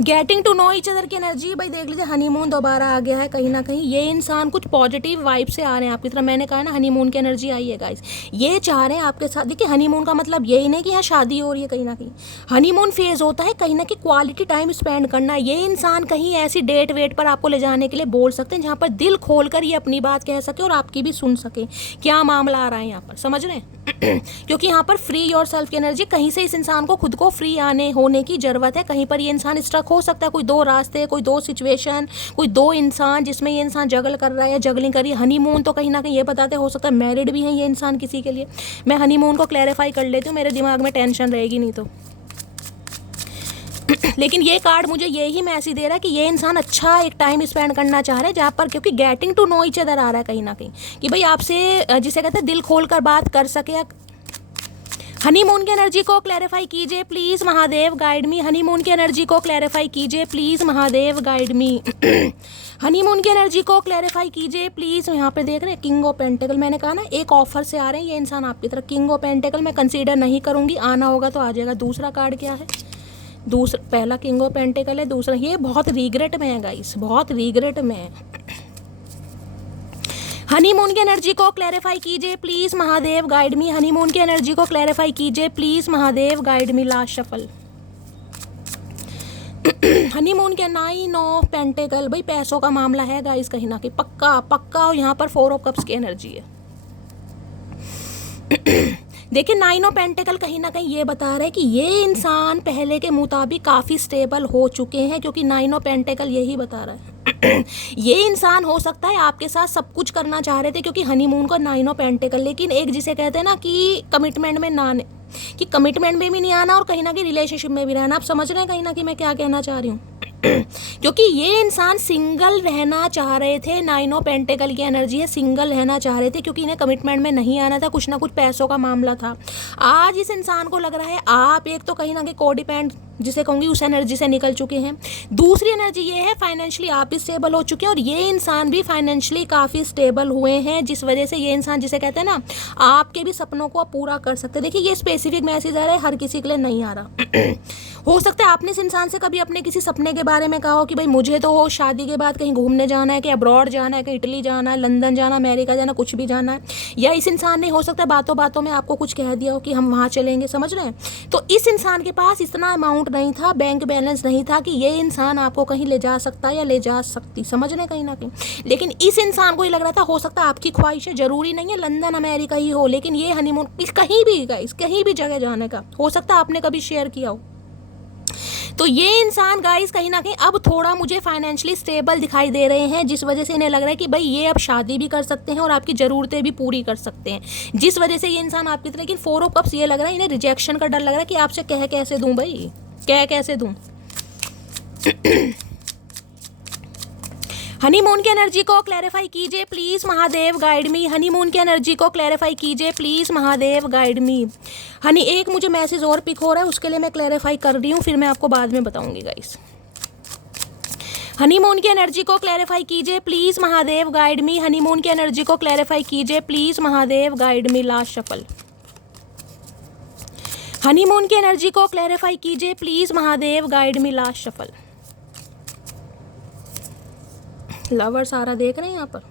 getting to know each other की energy. भाई देख लीजिए, हनीमून दोबारा आ गया है कहीं ना कहीं। ये इंसान कुछ पॉजिटिव वाइब से आ रहे हैं आपकी तरफ। मैंने कहा ना, हनीमून की एनर्जी आई है गाइस। ये चाह रहे हैं आपके साथ। देखिए हनीमून का मतलब यही नहीं कि यहाँ शादी हो रही है, कहीं ना कहीं हनीमून फेज होता है कहीं ना कहीं क्वालिटी टाइम स्पेंड करना। ये इंसान कहीं ऐसी डेट वेट पर आपको ले जाने के लिए बोल सकते हैं जहाँ पर दिल खोल कर ये अपनी बात कह सके और आपकी भी सुन सके क्या मामला आ रहा है यहाँ पर, समझ रहे हैं। क्योंकि यहाँ पर फ्री योर सेल्फ की एनर्जी, कहीं से इस इंसान को खुद को फ्री होने की जरूरत है। कहीं पर ये इंसान स्ट्रक हो सकता है, कोई दो रास्ते, कोई दो सिचुएशन, कोई दो इंसान जिसमें ये इंसान जगल कर रहा है या जगलिंग कर रही है। हनीमून तो कहीं ना कहीं ये बताते हो सकता है मैरिड भी है ये इंसान किसी के लिए। मैं हनीमून को क्लैरिफाई कर लेती हूँ, मेरे दिमाग में टेंशन रहेगी नहीं तो। लेकिन ये कार्ड मुझे यही मैसेज दे रहा है कि ये इंसान अच्छा एक टाइम स्पेंड करना चाह रहा है जहाँ पर, क्योंकि getting to know each other आ रहा है कहीं ना कहीं कि भाई आपसे, जिसे कहते हैं दिल खोल कर बात कर सके। हनीमून की एनर्जी को क्लैरिफाई कीजिए please Mahadev guide me. Honeymoon की एनर्जी को क्लैरिफाई कीजिए please Mahadev guide me. Honeymoon की एनर्जी को क्लैरिफाई कीजिए प्लीज। यहाँ पे देख रहे हैं किंग ऑफ पेंटिकल। मैंने कहा ना एक ऑफर से आ रहे हैं ये इंसान आपकी तरफ। किंग ऑफ पेंटिकल मैं कंसीडर नहीं करूंगी, आना होगा तो आ जाएगा। दूसरा कार्ड क्या है, दूसरा, पहला किंग ऑफ पेंटिकल है, दूसरा ये बहुत रिग्रेट में है गाइस, बहुत रिग्रेट में है। हनीमून की एनर्जी को क्लैरिफाई कीजिए please Mahadev guide me. Honeymoon की एनर्जी को क्लैरिफाई कीजिए please Mahadev guide me. Last shuffle, honeymoon के 9 ऑफ पेंटिकल। भाई पैसों का मामला है गाइस कहीं ना कहीं, पक्का पक्का। और यहाँ पर 4 ऑफ कप्स की एनर्जी है। देखिए 9 ऑफ पेंटिकल कहीं ना कहीं ये बता रहा है कि ये इंसान पहले के मुताबिक काफ़ी स्टेबल हो चुके हैं, क्योंकि 9 ऑफ पेंटिकल यही बता रहा है। ये इंसान हो सकता है आपके साथ सब कुछ करना चाह रहे थे, क्योंकि हनीमून का 9 ऑफ पेंटिकल, लेकिन एक जिसे कहते हैं ना कि कमिटमेंट में ना आने, कि कमिटमेंट में भी नहीं आना और कहीं ना कहीं रिलेशनशिप में भी रहना। आप समझ रहे हैं कहीं ना कहीं मैं क्या कहना चाह रही हूँ? क्योंकि ये इंसान सिंगल रहना चाह रहे थे, 9 ऑफ पेंटिकल की एनर्जी है, सिंगल रहना चाह रहे थे, क्योंकि इन्हें कमिटमेंट में नहीं आना था, कुछ ना कुछ पैसों का मामला था। आज इस इंसान को लग रहा है आप एक तो कहीं ना कहीं कोडिपेंड जिसे कहूँगी उस एनर्जी से निकल चुके हैं। दूसरी एनर्जी ये है फाइनेंशियली आप भी स्टेबल हो चुके हैं और ये इंसान भी फाइनेंशियली काफ़ी स्टेबल हुए हैं, जिस वजह से ये इंसान जिसे कहते हैं ना आपके भी सपनों को आप पूरा कर सकते हैं। देखिए ये स्पेसिफिक मैसेज आ रहा है, हर किसी के लिए नहीं आ रहा। हो सकता है आपने इस इंसान से कभी अपने किसी सपने के बारे में कहा हो कि भाई मुझे तो शादी के बाद कहीं घूमने जाना है, कि अब्रॉड जाना है, कि इटली जाना है, लंदन जाना, अमेरिका जाना, कुछ भी जाना है। या इस इंसान ने हो सकता है बातों बातों में आपको कुछ कह दिया हो कि हम वहाँ चलेंगे, समझ रहे हैं? तो इस इंसान के पास इतना अमाउंट नहीं था, बैंक बैलेंस नहीं था कि ये इंसान आपको कहीं ले जा सकता या ले जा सकती, समझ रहे हैं कहीं ना कहीं। लेकिन इस इंसान को ये लग रहा था हो सकता है आपकी ख्वाहिश है, जरूरी नहीं है लंदन अमेरिका ही हो, लेकिन ये हनीमून कहीं भी गाइस, कहीं भी जगह जाने का हो सकता है आपने कभी शेयर किया हो। तो ये इंसान गाइस कहीं ना कहीं अब थोड़ा मुझे फाइनेंशियली स्टेबल दिखाई दे रहे हैं, जिस वजह से इन्हें लग रहा है कि भाई ये अब शादी भी कर सकते हैं और आपकी ज़रूरतें भी पूरी कर सकते हैं, जिस वजह से ये इंसान आपकी तरह। लेकिन 4 ऑफ कप्स ये लग रहा है इन्हें रिजेक्शन का डर लग रहा है कि आपसे कह कैसे दूं भाई, कह कैसे दूं। हनीमून की एनर्जी को क्लैरिफाई कीजिए please Mahadev guide me. Honeymoon की एनर्जी को क्लैरिफाई कीजिए प्लीज़ महादेव गाइड मी। हनी एक मुझे मैसेज और पिक हो रहा है, उसके लिए मैं क्लैरिफाई कर रही हूँ, फिर मैं आपको बाद में बताऊंगी गाइस। हनीमून की एनर्जी को क्लैरिफाई कीजिए please Mahadev guide me. Honeymoon की एनर्जी को क्लैरिफाई कीजिए please Mahadev guide me. Last shuffle. Honeymoon की एनर्जी को क्लैरिफाई कीजिए please Mahadev guide me. Last shuffle. Lovers आ रहा देख रहे हैं यहाँ पर,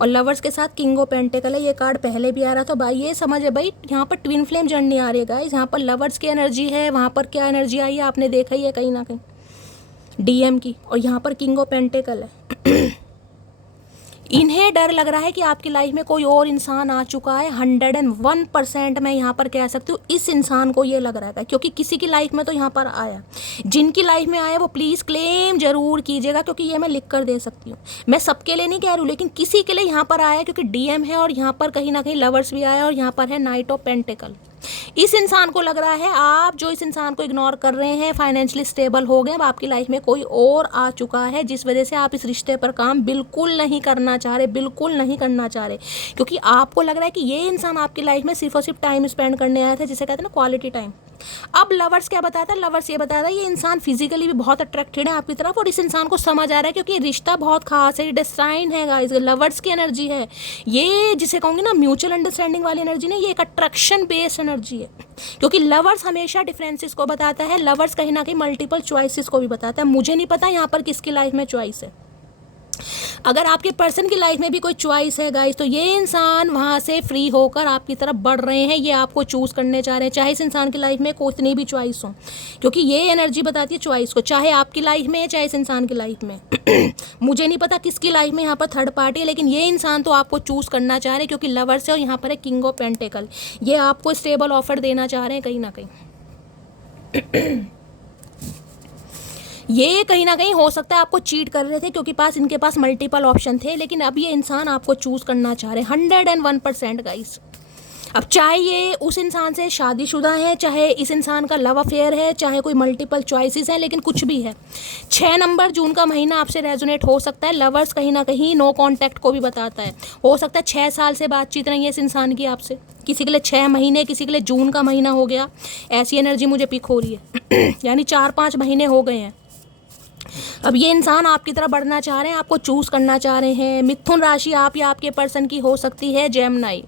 और लवर्स के साथ किंग ऑफ पेंटिकल है। ये कार्ड पहले भी आ रहा था भाई, ये समझ है भाई, यहाँ पर ट्विन फ्लेम जर्नी आ रही है गाइस। यहाँ पर लवर्स की एनर्जी है, वहाँ पर क्या एनर्जी आई है आपने देखा ही है कहीं ना कहीं, डीएम की, और यहाँ पर किंग ऑफ पेंटिकल है। इन्हें डर लग रहा है कि आपकी लाइफ में कोई और इंसान आ चुका है। 101% मैं यहाँ पर कह सकती हूँ इस इंसान को ये लग रहा है, क्योंकि किसी की लाइफ में तो यहाँ पर आया। जिनकी लाइफ में आया वो प्लीज़ क्लेम जरूर कीजिएगा, क्योंकि ये मैं लिख कर दे सकती हूँ। मैं सबके लिए नहीं कह रही हूँ, लेकिन किसी के लिए यहाँ पर आया, क्योंकि डीएम है और यहाँ पर कहीं ना कहीं लवर्स भी आया और यहाँ पर है नाइट ऑफ पेंटिकल। इस इंसान को लग रहा है आप जो इस इंसान को इग्नोर कर रहे हैं फाइनेंशियली स्टेबल हो गए, अब आपकी लाइफ में कोई और आ चुका है, जिस वजह से आप इस रिश्ते पर काम बिल्कुल नहीं करना चाह रहे, बिल्कुल नहीं करना चाह रहे, क्योंकि आपको लग रहा है कि ये इंसान आपकी लाइफ में सिर्फ और सिर्फ टाइम स्पेंड करने आया था, जिसे कहते हैं ना क्वालिटी टाइम। अब लवर्स क्या बताता है, लवर्स ये बताता है ये इंसान फिजिकली भी बहुत अट्रैक्टेड है आपकी तरफ, और इस इंसान को समझ आ रहा है क्योंकि रिश्ता बहुत खास है, डिस्टाइन है गाइस, लवर्स की एनर्जी है ये, जिसे कहूँगी ना म्यूचुअल अंडरस्टैंडिंग वाली एनर्जी नहीं, ये एक अट्रैक्शन बेस्ड एनर्जी है, क्योंकि लवर्स हमेशा डिफरेंसेस को बताता है, लवर्स कहीं ना कहीं मल्टीपल चॉइसेस को भी बताता है। मुझे नहीं पता यहाँ पर किसकी लाइफ में चॉइस है, अगर आपके पर्सन की लाइफ में भी कोई चॉइस है गाइस, तो ये इंसान वहाँ से फ्री होकर आपकी तरफ बढ़ रहे हैं, ये आपको चूज़ करने चाह रहे हैं, चाहे इस इंसान की लाइफ में कितनी भी चॉइस हो, क्योंकि ये एनर्जी बताती है चॉइस को, चाहे आपकी लाइफ में चाहे इस इंसान की लाइफ में। मुझे नहीं पता किसकी लाइफ में यहाँ पर थर्ड पार्टी है, लेकिन ये इंसान तो आपको चूज़ करना चाह रहे हैं, क्योंकि लवर्स है और यहाँ पर है किंग ऑफ पेंटिकल, ये आपको स्टेबल ऑफर देना चाह रहे हैं कहीं ना कहीं। ये कहीं ना कहीं हो सकता है आपको चीट कर रहे थे, क्योंकि इनके पास मल्टीपल ऑप्शन थे, लेकिन अब ये इंसान आपको चूज़ करना चाह रहे हैं 101% गाइस। अब चाहे ये उस इंसान से शादीशुदा है, चाहे इस इंसान का लव अफेयर है, चाहे कोई मल्टीपल चॉइसेस हैं, लेकिन कुछ भी है, 6 नंबर जून का महीना आपसे रेजोनेट हो सकता है। लवर्स कहीं ना कहीं नो कांटेक्ट को भी बताता है, हो सकता है 6 साल से बातचीत नहीं है इस इंसान की आपसे, किसी के लिए 6 महीने, किसी के लिए जून का महीना हो गया, ऐसी एनर्जी मुझे पिक हो रही है। यानी 4-5 महीने हो गए हैं। अब ये इंसान आपकी तरफ बढ़ना चाह रहे हैं, आपको चूज़ करना चाह रहे हैं। मिथुन राशि आप या आपके पर्सन की हो सकती है जेमिनी।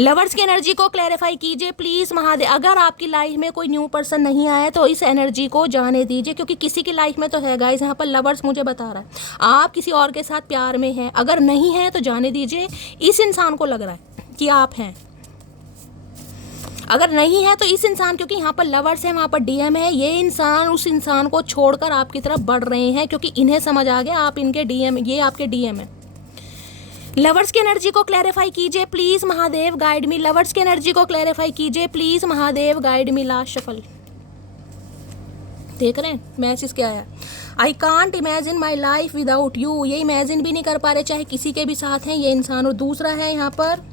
लवर्स की एनर्जी को क्लैरिफाई कीजिए प्लीज़ महादेव। अगर आपकी लाइफ में कोई न्यू पर्सन नहीं आया तो इस एनर्जी को जाने दीजिए, क्योंकि किसी की लाइफ में तो है गाइस, यहाँ पर लवर्स मुझे बता रहा है आप किसी और के साथ प्यार में हैं, अगर नहीं है तो जाने दीजिए। इस इंसान को लग रहा है कि आप हैं, अगर नहीं है तो इस इंसान, क्योंकि यहाँ पर लवर्स है, वहाँ पर डीएम है, ये इंसान उस इंसान को छोड़कर आपकी तरफ बढ़ रहे हैं, क्योंकि इन्हें समझ आ गया आप इनके डीएम, ये आपके डीएम है। लवर्स की एनर्जी को क्लैरिफाई कीजिए please Mahadev guide me. Lovers की एनर्जी को क्लैरिफाई कीजिए please Mahadev guide me. Last shuffle. देख रहे हैं मैसेज क्या है? I can't imagine my life without you. ये इमेजिन भी नहीं कर पा रहे चाहे किसी के भी साथ हैं ये इंसान। और दूसरा है यहाँ पर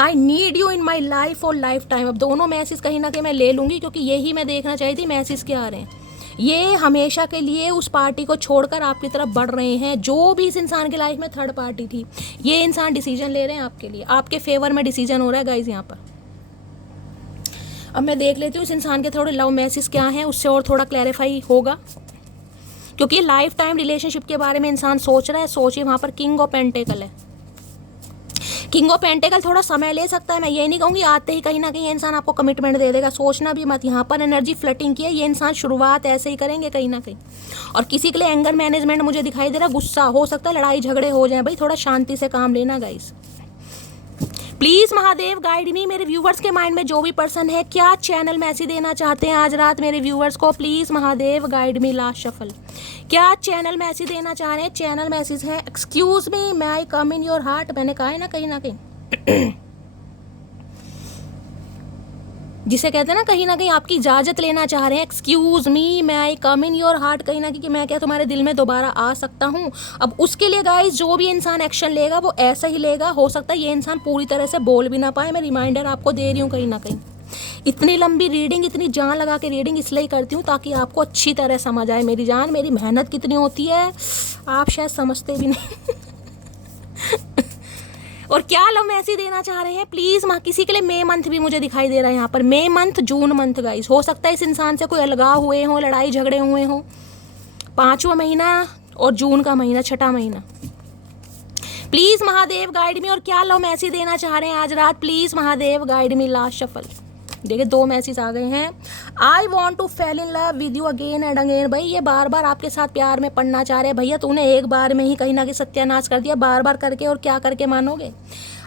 I need you in my life for life time. अब दोनों मैसेज कहीं ना कहीं मैं ले लूँगी क्योंकि यही मैं देखना चाहती थी मैसेज क्या आ रहे हैं। ये हमेशा के लिए उस पार्टी को छोड़कर आपकी तरफ बढ़ रहे हैं। जो भी इस इंसान की लाइफ में थर्ड पार्टी थी, ये इंसान डिसीजन ले रहे हैं आपके लिए, आपके फेवर में डिसीजन हो रहा है गाइज यहाँ पर। अब मैं देख लेती हूँ इस इंसान के थोड़े लव मैसेज क्या हैं, उससे और थोड़ा क्लैरिफाई होगा क्योंकि लाइफ टाइम रिलेशनशिप के बारे में इंसान सोच रहा है। सोचिए वहाँ पर किंग ऑफ पेंटिकल है। किंग ऑफ पेंटिकल थोड़ा समय ले सकता है, मैं ये नहीं कहूँगी आते ही कहीं ना कहीं ये इंसान आपको कमिटमेंट दे देगा, सोचना भी मत। यहाँ पर एनर्जी फ्लटिंग की है, ये इंसान शुरुआत ऐसे ही करेंगे कहीं ना कहीं। और किसी के लिए एंगर मैनेजमेंट मुझे दिखाई दे रहा, गुस्सा हो सकता है, लड़ाई झगड़े हो जाए, भाई थोड़ा शांति से काम लेना गाइस। प्लीज महादेव गाइड मी। मेरे व्यूवर्स के माइंड में जो भी पर्सन है क्या चैनल मैसेज देना चाहते हैं आज रात मेरे व्यूवर्स को, please Mahadev guide me. Last shuffle, क्या चैनल मैसेज देना चाह रहे हैं? चैनल मैसेज है excuse me may I come in your heart. मैंने कहा है ना कहीं जिसे कहते हैं ना कहीं आपकी इजाजत लेना चाह रहे हैं। Excuse me may I come in your heart, कहीं ना कहीं कि मैं क्या तुम्हारे दिल में दोबारा आ सकता हूँ। अब उसके लिए गाइस जो भी इंसान एक्शन लेगा वो ऐसा ही लेगा। हो सकता है ये इंसान पूरी तरह से बोल भी ना पाए। मैं रिमाइंडर आपको दे रही हूँ कहीं ना कहीं। इतनी लंबी रीडिंग, इतनी जान लगा के रीडिंग इसलिए करती हूँ ताकि आपको अच्छी तरह समझ आए मेरी जान। मेरी मेहनत कितनी होती है आप शायद समझते भी नहीं। और क्या लव मैसेज देना चाह रहे हैं प्लीज किसी के लिए मई मंथ भी मुझे दिखाई दे रहा है यहाँ पर। मई मंथ, जून मंथ गाइस। हो सकता है इस इंसान से कोई अलगाव हुए हो, लड़ाई झगड़े हुए हो। 5वां महीना और जून का महीना, 6ठा महीना। Please Mahadev guide me. और क्या लव मैसेज देना चाह रहे हैं आज रात, please Mahadev guide me. Last shuffle, देखिए 2 मैसेज आ गए हैं। I want to fall in love with you again and again. भाई ये बार बार आपके साथ प्यार में पड़ना चाह रहे हैं। भैया तूने एक बार में ही कहीं ना कहीं सत्यानाश कर दिया, बार बार करके और क्या करके मानोगे।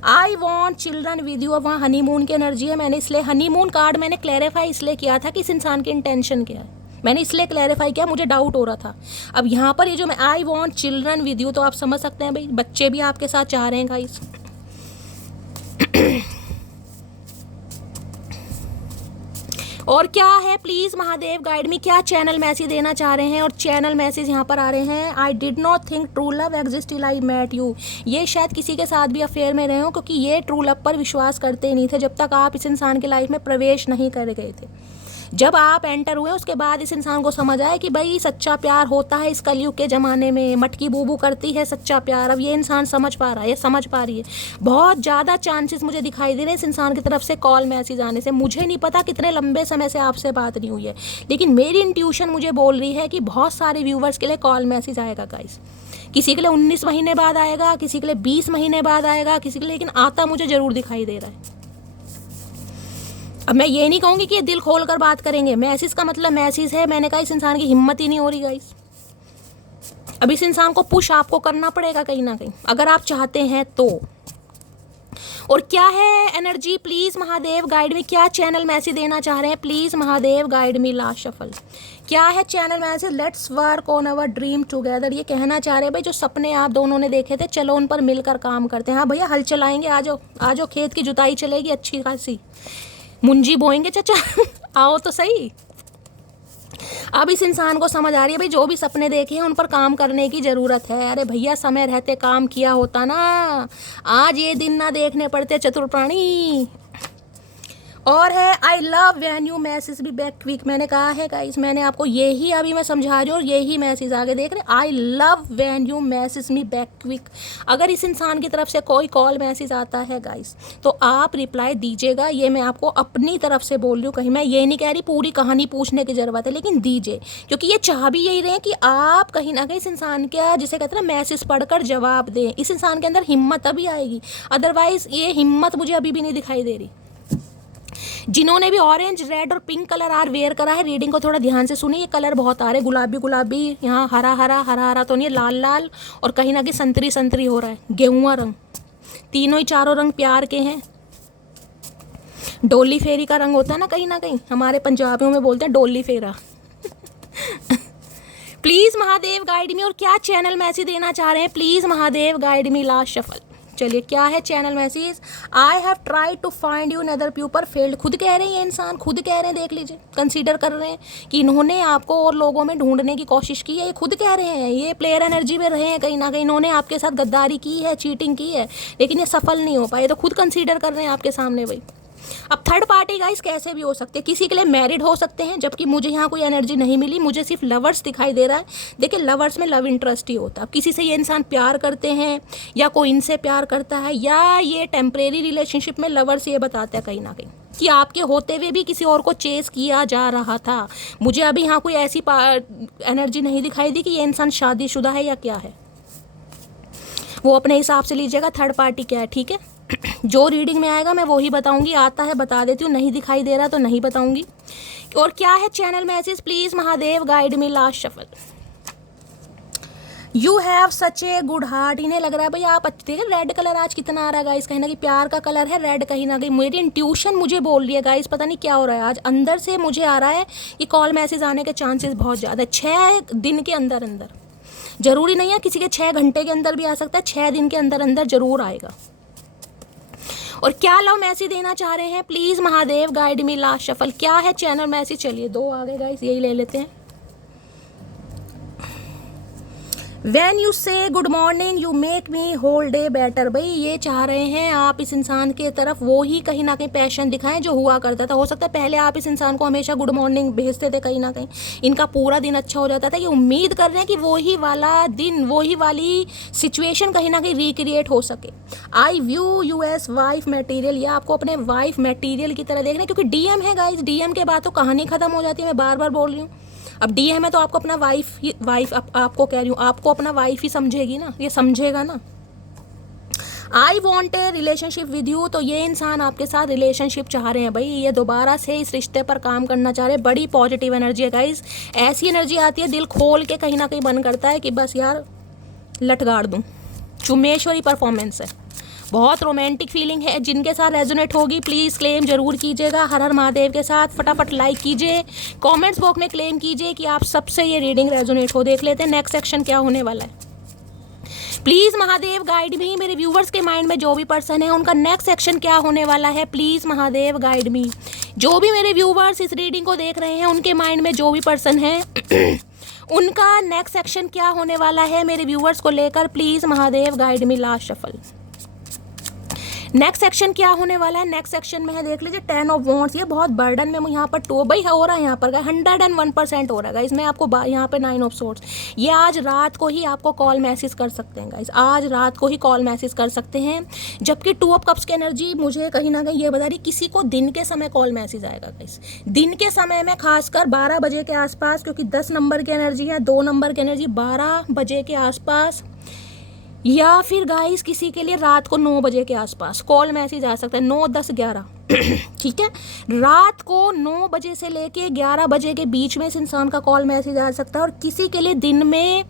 I want children with you. अब वहाँ हनीमून की एनर्जी है। मैंने इसलिए हनीमून कार्ड मैंने क्लैरिफाई इसलिए किया था कि इस इंसान की इंटेंशन क्या है, मैंने इसलिए क्लैरिफाई किया, मुझे डाउट हो रहा था। अब यहाँ पर ये जो मैं I want children with you, तो आप समझ सकते हैं भाई बच्चे भी आपके साथ चाह रहे हैं गाइस। और क्या है प्लीज महादेव गाइड मी, क्या चैनल मैसेज देना चाह रहे हैं। और चैनल मैसेज यहाँ पर आ रहे हैं। I did not think true love exist till I met you. ये शायद किसी के साथ भी अफेयर में रहे हो क्योंकि ये ट्रू लव पर विश्वास करते ही नहीं थे जब तक आप इस इंसान की लाइफ में प्रवेश नहीं कर गए थे। जब आप एंटर हुए उसके बाद इस इंसान को समझ आया कि भाई सच्चा प्यार होता है इस कलयुग के ज़माने में, मटकी बूबू करती है सच्चा प्यार। अब ये इंसान समझ पा रहा है, ये समझ पा रही है। बहुत ज़्यादा चांसेस मुझे दिखाई दे रहे हैं इस इंसान की तरफ से कॉल मैसेज आने से। मुझे नहीं पता कितने लंबे समय से आपसे बात नहीं हुई है, लेकिन मेरी इंट्यूशन मुझे बोल रही है कि बहुत सारे व्यूवर्स के लिए कॉल मैसेज आएगा गाइस। किसी के लिए 19 महीने बाद आएगा, किसी के लिए 20 महीने बाद आएगा, किसी के लिए, लेकिन आता मुझे ज़रूर दिखाई दे रहा है। अब मैं ये नहीं कहूँगी कि ये दिल खोल कर बात करेंगे। मैसेज का मतलब मैसेज है। मैंने कहा इस इंसान की हिम्मत ही नहीं हो रही गाइस। अब इस इंसान को पुश आपको करना पड़ेगा कहीं ना कहीं अगर आप चाहते हैं तो। और क्या है एनर्जी प्लीज महादेव गाइड में, क्या चैनल मैसेज देना चाह रहे हैं please Mahadev guide me. Last shuffle, क्या है channel message. Let's work on our dream together. ये कहना चाह रहे हैं भाई जो सपने आप दोनों ने देखे थे चलो उन पर मिलकर काम करते हैं। हाँ भैया हल चलाएंगे, आ जाओ आ जाओ, खेत की जुताई चलेगी अच्छी खासी, मुंजी बोएंगे चाचा। आओ तो सही। अब इस इंसान को समझ आ रही है भाई जो भी सपने देखे हैं उन पर काम करने की ज़रूरत है। अरे भैया समय रहते काम किया होता ना, आज ये दिन ना देखने पड़ते चतुर प्राणी। और है I love when you message be back quick. मैंने कहा है गाइस, मैंने आपको यही अभी मैं समझा रही हूँ और यही मैसेज आगे देख रहे हैं। I love when you message me back quick. अगर इस इंसान की तरफ से कोई कॉल मैसेज आता है गाइस तो आप रिप्लाई दीजिएगा। ये मैं आपको अपनी तरफ से बोल रही हूँ, कहीं मैं ये नहीं कह रही पूरी कहानी पूछने की ज़रूरत है, लेकिन दीजिए क्योंकि ये चाह भी यही रहे कि आप कहीं ना कहीं इस इंसान का जिसे कहते हैं ना मैसेज पढ़कर जवाब दें। इस इंसान के अंदर हिम्मत अभी आएगी, अदरवाइज ये हिम्मत मुझे अभी भी नहीं दिखाई दे रही। जिन्होंने भी ऑरेंज, रेड और पिंक कलर आर वेयर करा है, रीडिंग को थोड़ा ध्यान से सुनिए। ये कलर बहुत आ रहे, गुलाबी गुलाबी, यहाँ हरा हरा, हरा हरा तो नहीं, लाल लाल और कहीं ना कहीं संतरी संतरी हो रहा है, गेहुआ रंग। तीनों ही चारों रंग प्यार के हैं। डोली फेरी का रंग होता है ना कहीं हमारे पंजाबियों में बोलते हैं डोली फेरा। Please Mahadev guide me. और क्या चैनल मैसेज देना चाह रहे हैं please Mahadev guide me. Last shuffle, चलिए क्या है channel message, I have tried to find you another paper failed. खुद कह रहे हैं ये इंसान, खुद कह रहे हैं, देख लीजिए, कंसीडर कर रहे हैं कि इन्होंने आपको और लोगों में ढूंढने की कोशिश की है। ये खुद कह रहे हैं, ये प्लेयर एनर्जी में रहे हैं कहीं ना कहीं, इन्होंने आपके साथ गद्दारी की है, चीटिंग की है, लेकिन ये सफल नहीं हो पाए। तो खुद कंसीडर कर रहे हैं आपके सामने भाई। अब थर्ड पार्टी गाइस कैसे भी हो सकते हैं, किसी के लिए मैरिड हो सकते हैं, जबकि मुझे यहाँ कोई एनर्जी नहीं मिली, मुझे सिर्फ लवर्स दिखाई दे रहा है। देखिए लवर्स में लव इंटरेस्ट ही होता है। अब किसी से ये इंसान प्यार करते हैं या कोई इनसे प्यार करता है, या ये टेम्परेरी रिलेशनशिप में लवर्स ये बताते हैं कहीं ना कहीं कि आपके होते हुए भी किसी और को चेस किया जा रहा था। मुझे अभी यहाँ कोई ऐसी एनर्जी नहीं दिखाई दी कि ये इंसान शादीशुदा है या क्या है, वो अपने हिसाब से लीजिएगा थर्ड पार्टी क्या है, ठीक है। जो रीडिंग में आएगा मैं वही बताऊंगी, आता है बता देती हूँ, नहीं दिखाई दे रहा तो नहीं बताऊंगी। और क्या है channel message, please Mahadev guide me last shuffle. You have such a good heart. इन्हें लग रहा है भाई आप अच्छे, देखिए रेड कलर आज कितना आ रहा है गाइस, कहीं ना कहीं प्यार का कलर है रेड, कहीं ना कहीं मेरी इंट्यूशन मुझे बोल रही है गाइस, पता नहीं क्या हो रहा है आज अंदर से मुझे आ रहा है कि कॉल मैसेज आने के चांसेस बहुत ज़्यादा है 6 दिन के अंदर अंदर। जरूरी नहीं है किसी के 6 घंटे के अंदर भी आ सकता है, 6 दिन के अंदर अंदर जरूर आएगा। और क्या लव मैसेज देना चाह रहे हैं, please Mahadev guide me last shuffle. क्या है चैनल मैसेज, चलिए 2 आ गए गाइस, यही ले लेते हैं। When you say good morning you make me whole day better. भाई ये चाह रहे हैं आप इस इंसान के तरफ वो ही कहीं ना कहीं पैशन दिखाएं जो हुआ करता था। हो सकता है पहले आप इस इंसान को हमेशा गुड मॉर्निंग भेजते थे, कहीं ना कहीं इनका पूरा दिन अच्छा हो जाता था। ये उम्मीद कर रहे हैं कि वही वाला दिन, वही वाली सिचुएशन कहीं ना कहीं रिक्रिएट हो सके। Eye view U S wife material, या आपको अपने वाइफ मटेरियल की तरह देख रहे हैं, क्योंकि डीएम है गाइस, डीएम के बाद तो कहानी खत्म हो जाती है। मैं बार बार बोल रही हूँ, अब डीएम है तो आपको अपना वाइफ आपको कह रही हूँ, आपको अपना वाइफ ही समझेगी ना, ये समझेगा ना। I want A relationship with you, तो ये इंसान आपके साथ रिलेशनशिप चाह रहे हैं भाई, ये दोबारा से इस रिश्ते पर काम करना चाह रहे हैं। बड़ी पॉजिटिव एनर्जी है गाइस, ऐसी एनर्जी आती है दिल खोल के कहीं ना कहीं मन करता है कि बस यार लटगाड़ दूँ। चुम्बेश्वरी परफॉर्मेंस है, बहुत रोमांटिक फीलिंग है। जिनके साथ रेजोनेट होगी प्लीज़ क्लेम जरूर कीजिएगा। हर हर महादेव के साथ फटाफट लाइक कीजिए, कमेंट्स बॉक्स में क्लेम कीजिए कि आप सबसे ये रीडिंग रेजोनेट हो। देख लेते हैं नेक्स्ट सेक्शन क्या होने वाला है। प्लीज़ महादेव गाइड मी, मेरे व्यूवर्स के माइंड में जो भी पर्सन है उनका नेक्स्ट सेक्शन क्या होने वाला है, प्लीज़ महादेव गाइड मी। जो भी मेरे व्यूवर्स इस रीडिंग को देख रहे हैं उनके माइंड में जो भी पर्सन है उनका नेक्स्ट सेक्शन क्या होने वाला है मेरे व्यूवर्स को लेकर, please Mahadev guide me last shuffle. Next section क्या होने वाला है, नेक्स्ट सेक्शन में है देख लीजिए 10 ऑफ वॉन्ड्स। ये बहुत बर्डन में यहाँ पर टू भाई हो रहा है, यहाँ पर 101% हो रहा है इसमें आपको यहाँ पे 9 ऑफ सोर्ड्स। ये आज रात को ही आपको कॉल मैसेज कर सकते हैं गाइस, आज रात को ही कॉल मैसेज कर सकते हैं। जबकि 2 ऑफ कप्स की एनर्जी मुझे कहीं ना कहीं ये बता रही किसी को दिन के समय कॉल मैसेज आएगा गाइस, दिन के समय में खासकर 12 बजे के आसपास, क्योंकि 10 नंबर की एनर्जी है, 2 नंबर की एनर्जी 12 बजे के आसपास, या फिर गाइस किसी के लिए रात को 9 बजे के आसपास कॉल मैसेज आ सकता है, 9, 10, 11 ठीक है। रात को 9 बजे से लेके 11 बजे के बीच में इस इंसान का कॉल मैसेज आ सकता है। और किसी के लिए दिन में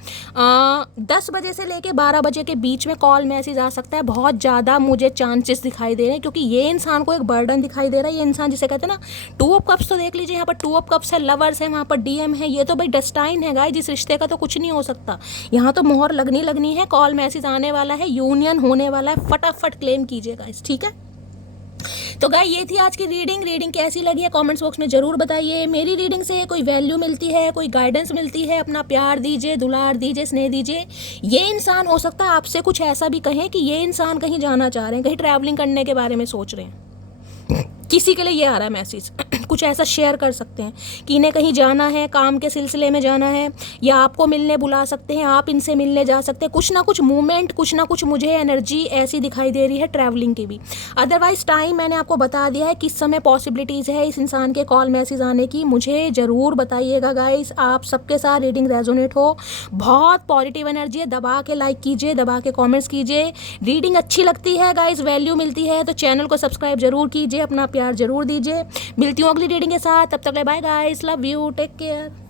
10 बजे से लेके 12 बजे के बीच में कॉल मैसेज आ सकता है। बहुत ज़्यादा मुझे चांसेस दिखाई दे रहे हैं, क्योंकि ये इंसान को एक बर्डन दिखाई दे रहा है। ये इंसान जिसे कहते हैं ना 2 ऑफ कप्स, तो देख लीजिए यहाँ पर 2 ऑफ कप्स है, लवर्स है, वहाँ पर डीएम है। ये तो भाई डेस्टाइन है गाइस, जिस रिश्ते का तो कुछ नहीं हो सकता, यहाँ तो मोहर लगनी है। कॉल मैसेज आने वाला है, यूनियन होने वाला है, फटाफट क्लेम कीजिएगा इस, ठीक है। तो गाइस ये थी आज की रीडिंग कैसी लगी है कमेंट्स बॉक्स में जरूर बताइए। मेरी रीडिंग से कोई वैल्यू मिलती है, कोई गाइडेंस मिलती है, अपना प्यार दीजिए, दुलार दीजिए, स्नेह दीजिए। ये इंसान हो सकता है आपसे कुछ ऐसा भी कहें कि ये इंसान कहीं जाना चाह रहे हैं, कहीं ट्रैवलिंग करने के बारे में सोच रहे हैं, किसी के लिए ये आ रहा है मैसेज कुछ ऐसा शेयर कर सकते हैं कि इन्हें कहीं जाना है, काम के सिलसिले में जाना है, या आपको मिलने बुला सकते हैं, आप इनसे मिलने जा सकते हैं। कुछ ना कुछ मूवमेंट, कुछ ना कुछ मुझे एनर्जी ऐसी दिखाई दे रही है ट्रैवलिंग की भी। अदरवाइज टाइम मैंने आपको बता दिया है किस समय पॉसिबिलिटीज़ है इस इंसान के कॉल मैसेज आने की। मुझे ज़रूर बताइएगा गाइस, आप सबके साथ रीडिंग रेजोनेट हो। बहुत पॉजिटिव एनर्जी है, दबा के लाइक कीजिए, दबा के कॉमेंट्स कीजिए। रीडिंग अच्छी लगती है गाइस, वैल्यू मिलती है तो चैनल को सब्सक्राइब जरूर कीजिए, अपना प्यार जरूर दीजिए। मिलती हूँ अगली रीडिंग के साथ, तब तक bye guys, love you, take care.